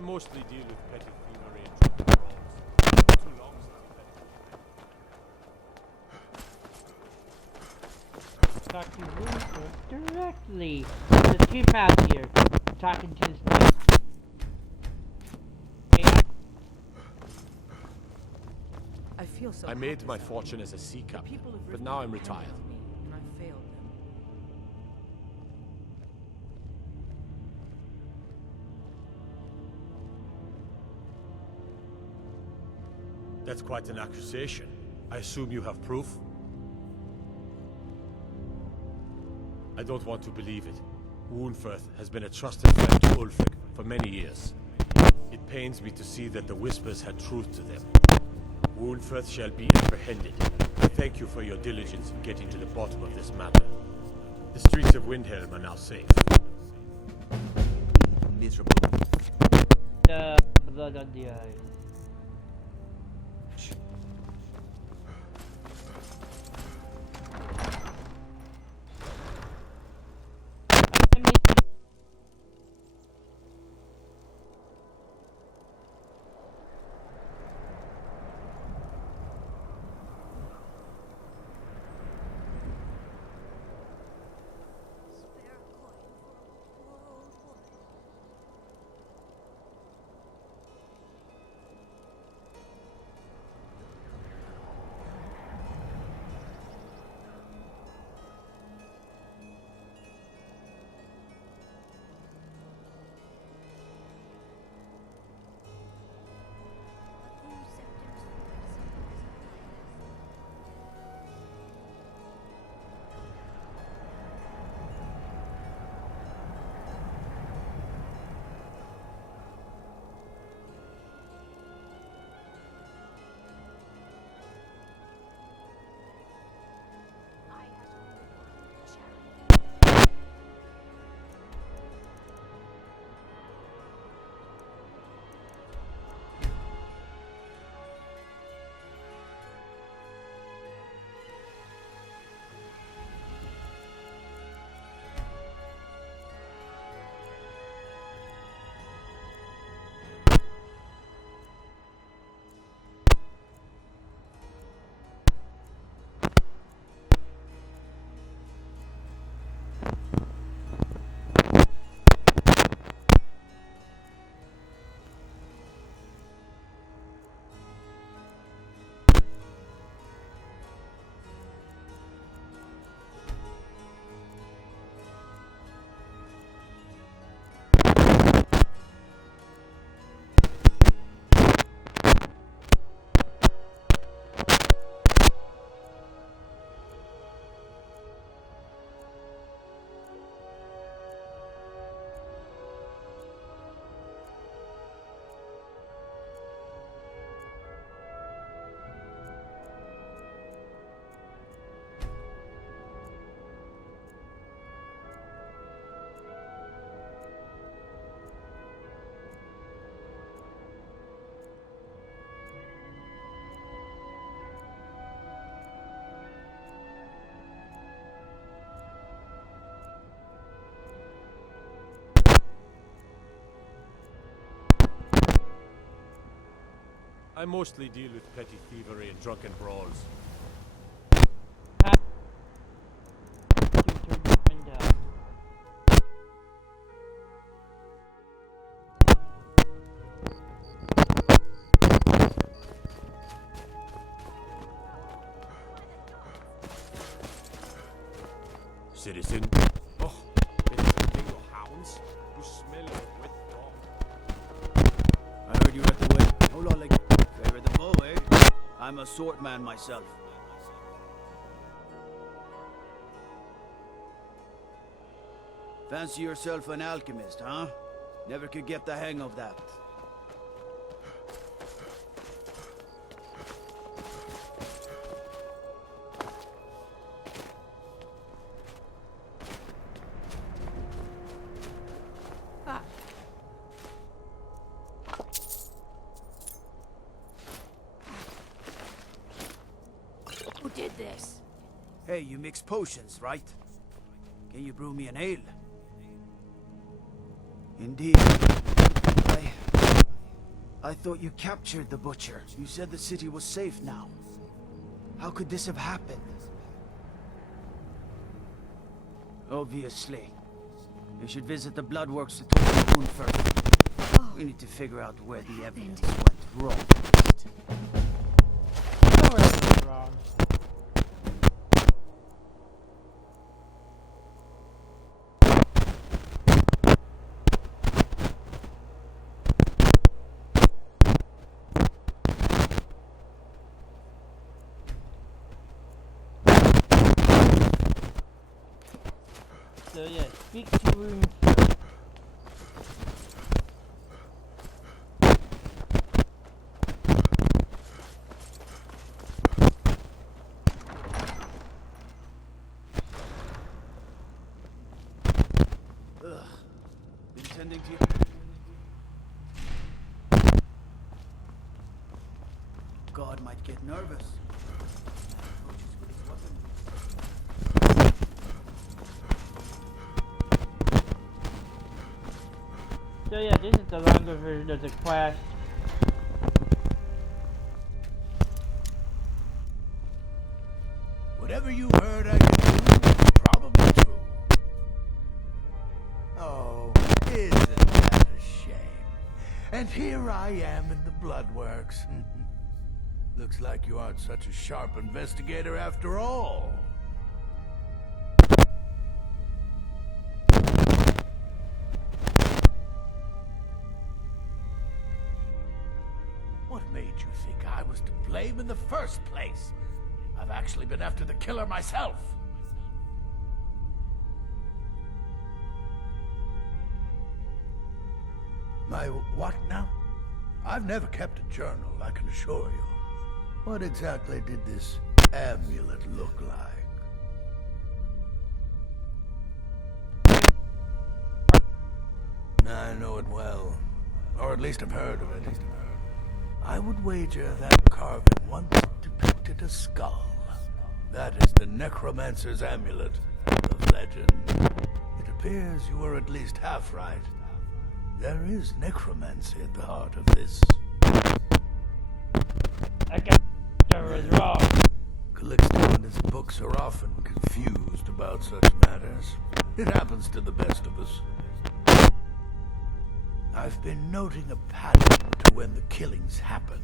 I mostly deal with petty thievery and drunken brawls. Too long since Talk to Wheelstone directly. There's two paths here. Talking to this guy. I feel so I made helpless my out fortune here. as a sea The captain, people have but ripped now my I'm camp retired. with me, and I failed them. That's quite an accusation. I assume you have proof? I don't want to believe it. Woundfirth has been a trusted friend to Ulfric for many years. It pains me to see that the Whispers had truth to them. Woundfirth shall be apprehended. I thank you for your diligence in getting to the bottom of this matter. The streets of Windhelm are now safe. Miserable. The blood on the eyes. I mostly deal with petty thievery and drunken brawls. Citizen. Oh, it's bingo hounds. You smell it with dog. I heard you were at the wedding. Hold on, like, favor the bow, eh? I'm a sword man myself. Fancy yourself an alchemist, huh? Never could get the hang of that. Who did this? Hey, you mix potions, right? Can you brew me an ale? Indeed. I I thought you captured the Butcher. You said the city was safe now. How could this have happened? Obviously. You should visit the Bloodworks to talk to Boone first. We need to figure out where the evidence went wrong. Wrong. So yeah, speak to Rune first. Ugh. Intending to... God might get nervous. So yeah, this is the longer version of the quest. Whatever you heard I can do is probably true. Oh, isn't that a shame? And here I am in the Bloodworks. Looks like you aren't such a sharp investigator after all. What made you think I was to blame in the first place? I've actually been after the killer myself. My what now? I've never kept a journal, I can assure you. What exactly did this amulet look like? I know it well. Or at least I've heard of it. I would wager that carving once depicted a skull. That is the necromancer's amulet of legend. It appears you were at least half right. There is necromancy at the heart of this. Was wrong. Calixto and his books are often confused about such matters. It happens to the best of us. I've been noting a pattern to when the killings happen.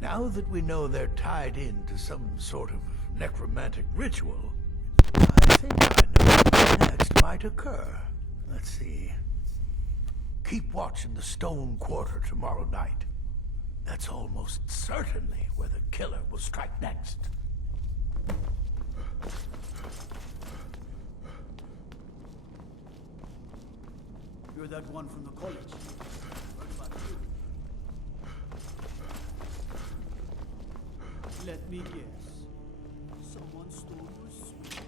Now that we know they're tied into some sort of necromantic ritual, I think I know what next might occur. Let's see. Keep watching the Stone Quarter tomorrow night. That's almost certainly where the killer will strike next. You're that one from the college. What about you? Let me guess. Someone stole your suit.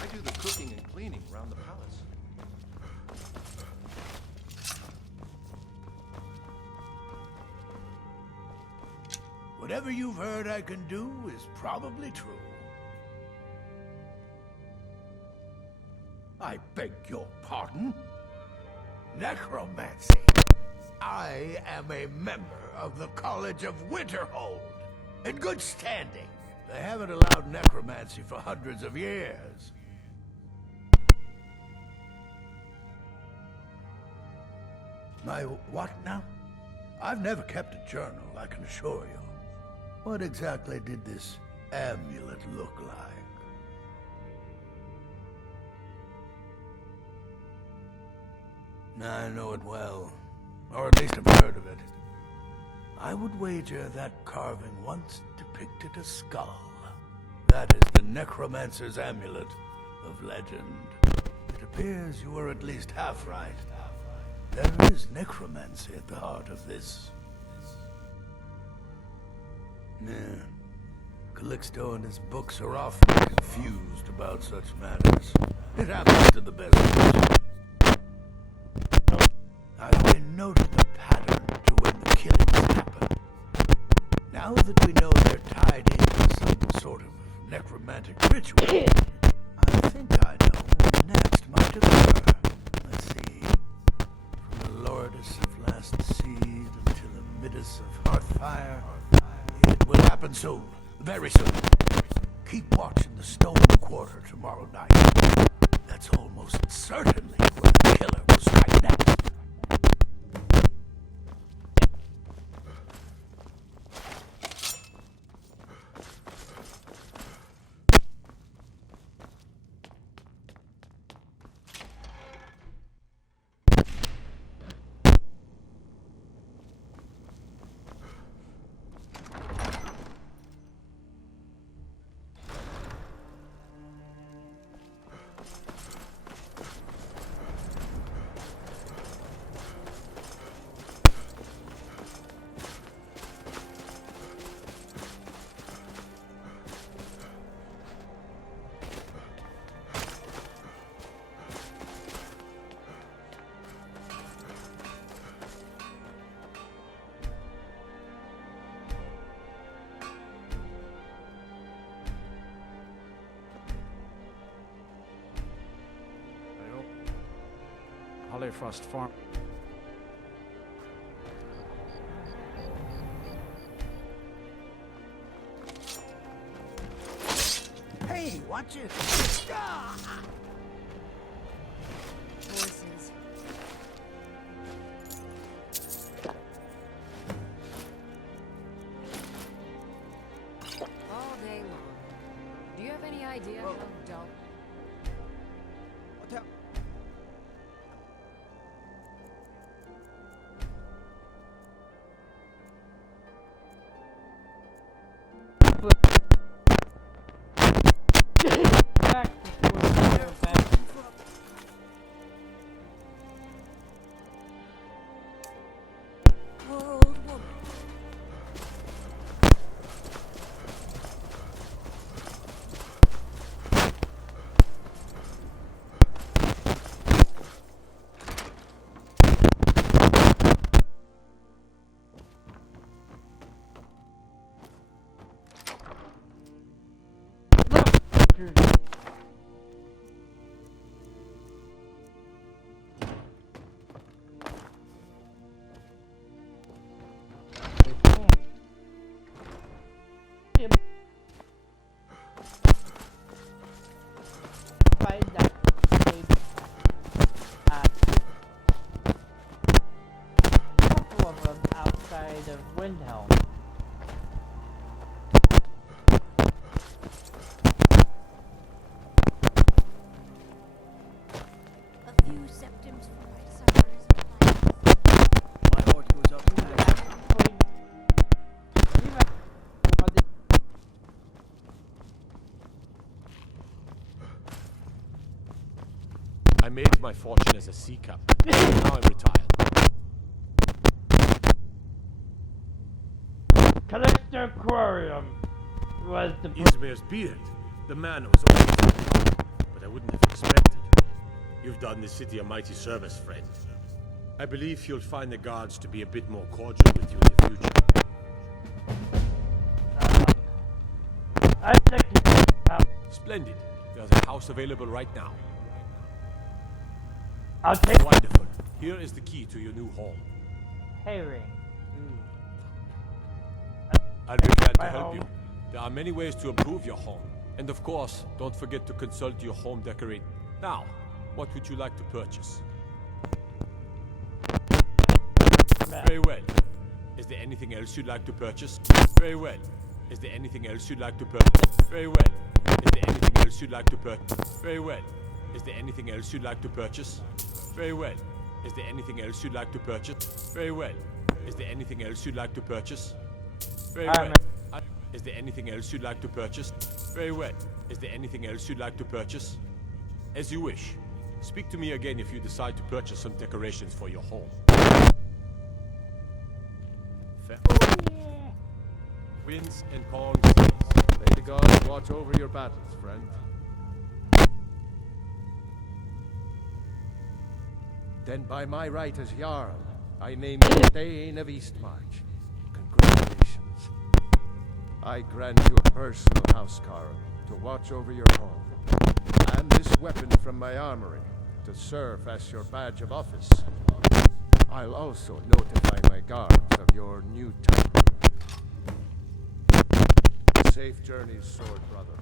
I do the cooking and cleaning around the palace. Whatever you've heard I can do is probably true. I beg your pardon? Necromancy. I am a member of the College of Winterhold, in good standing. They haven't allowed necromancy for hundreds of years. My what now? I've never kept a journal, I can assure you. What exactly did this amulet look like? I know it well, or at least I've heard of it. I would wager that carving once depicted a skull. That is the necromancer's amulet of legend. It appears you were at least half right. There is necromancy at the heart of this. Yeah. Calixto and his books are often confused about such matters. It happens to the best of us. I've been noting a pattern to when the killings happen. Now that we know they're tied into some sort of necromantic ritual, I think I know what next might occur. Let's see. From the Lordess of Last Seed until the Midas of Hearthfire, it will happen soon. Very soon. Keep watching the Stone Quarter tomorrow night. That's almost certainly where the killer will strike next. Frost Farm. Hey, watch it! Voices. All day long. Do you have any idea how dull? What of Windhelm. A few septims for my suffers. My heart goes up to that. I made my fortune as a sea captain. Now I'm retired. Calixto Aquarium was the... Izmir's beard. The man was always... But I wouldn't have expected. You've done the city a mighty service, friend. I believe you'll find the guards to be a bit more cordial with you in the future. I'd like to... Splendid. There's a house available right now. I'll take... Wonderful. Here is the key to your new home. Herring. I'll be glad to help you. There are many ways to improve your home. And of course, don't forget to consult your home decorate. Now, what would you like to purchase? Very well. Is there anything else you'd like to purchase? Very well. Is there anything else you'd like to purchase? Very well. Is there anything else you'd like to purchase? Very well. Is there anything else you'd like to purchase? Very well. Is there anything else you'd like to purchase? Very well. Is there anything else you'd like to purchase? Very well. Is there anything else you'd like to purchase? Very well. Is there anything else you'd like to purchase? As you wish. Speak to me again if you decide to purchase some decorations for your home. Fair. Winds and calm seas. May the gods watch over your battles, friend. Then by my right as Jarl, I name you Thane of Eastmarch. Congratulations. I grant you a personal housecarl to watch over your home, and this weapon from my armory to serve as your badge of office. I'll also notify my guards of your new title. Safe journeys, sword brother.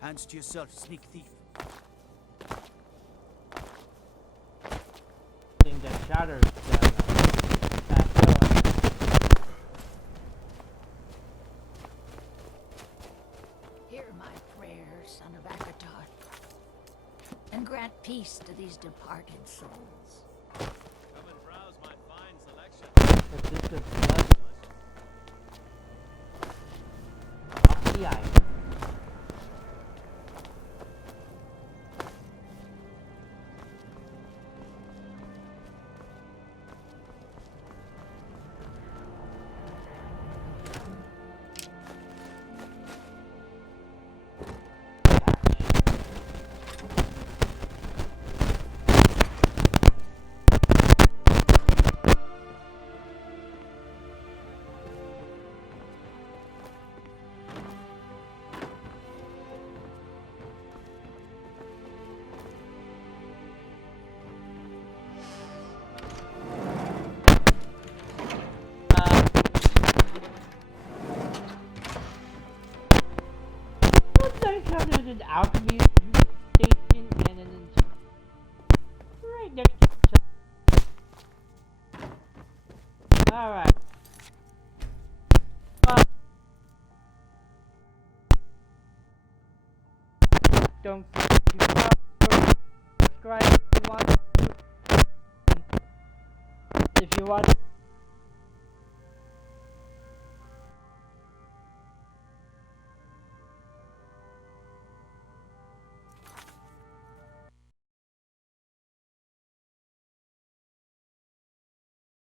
Hands to yourself, sneak thief. Thing that shatters that door. Hear my prayer, son of Akatar, and grant peace to these departed souls. Come and browse my fine selection. But this is blood. Off the eye. There's an alchemy station and an right next to each other. Alright. Don't forget to subscribe if you want. If you want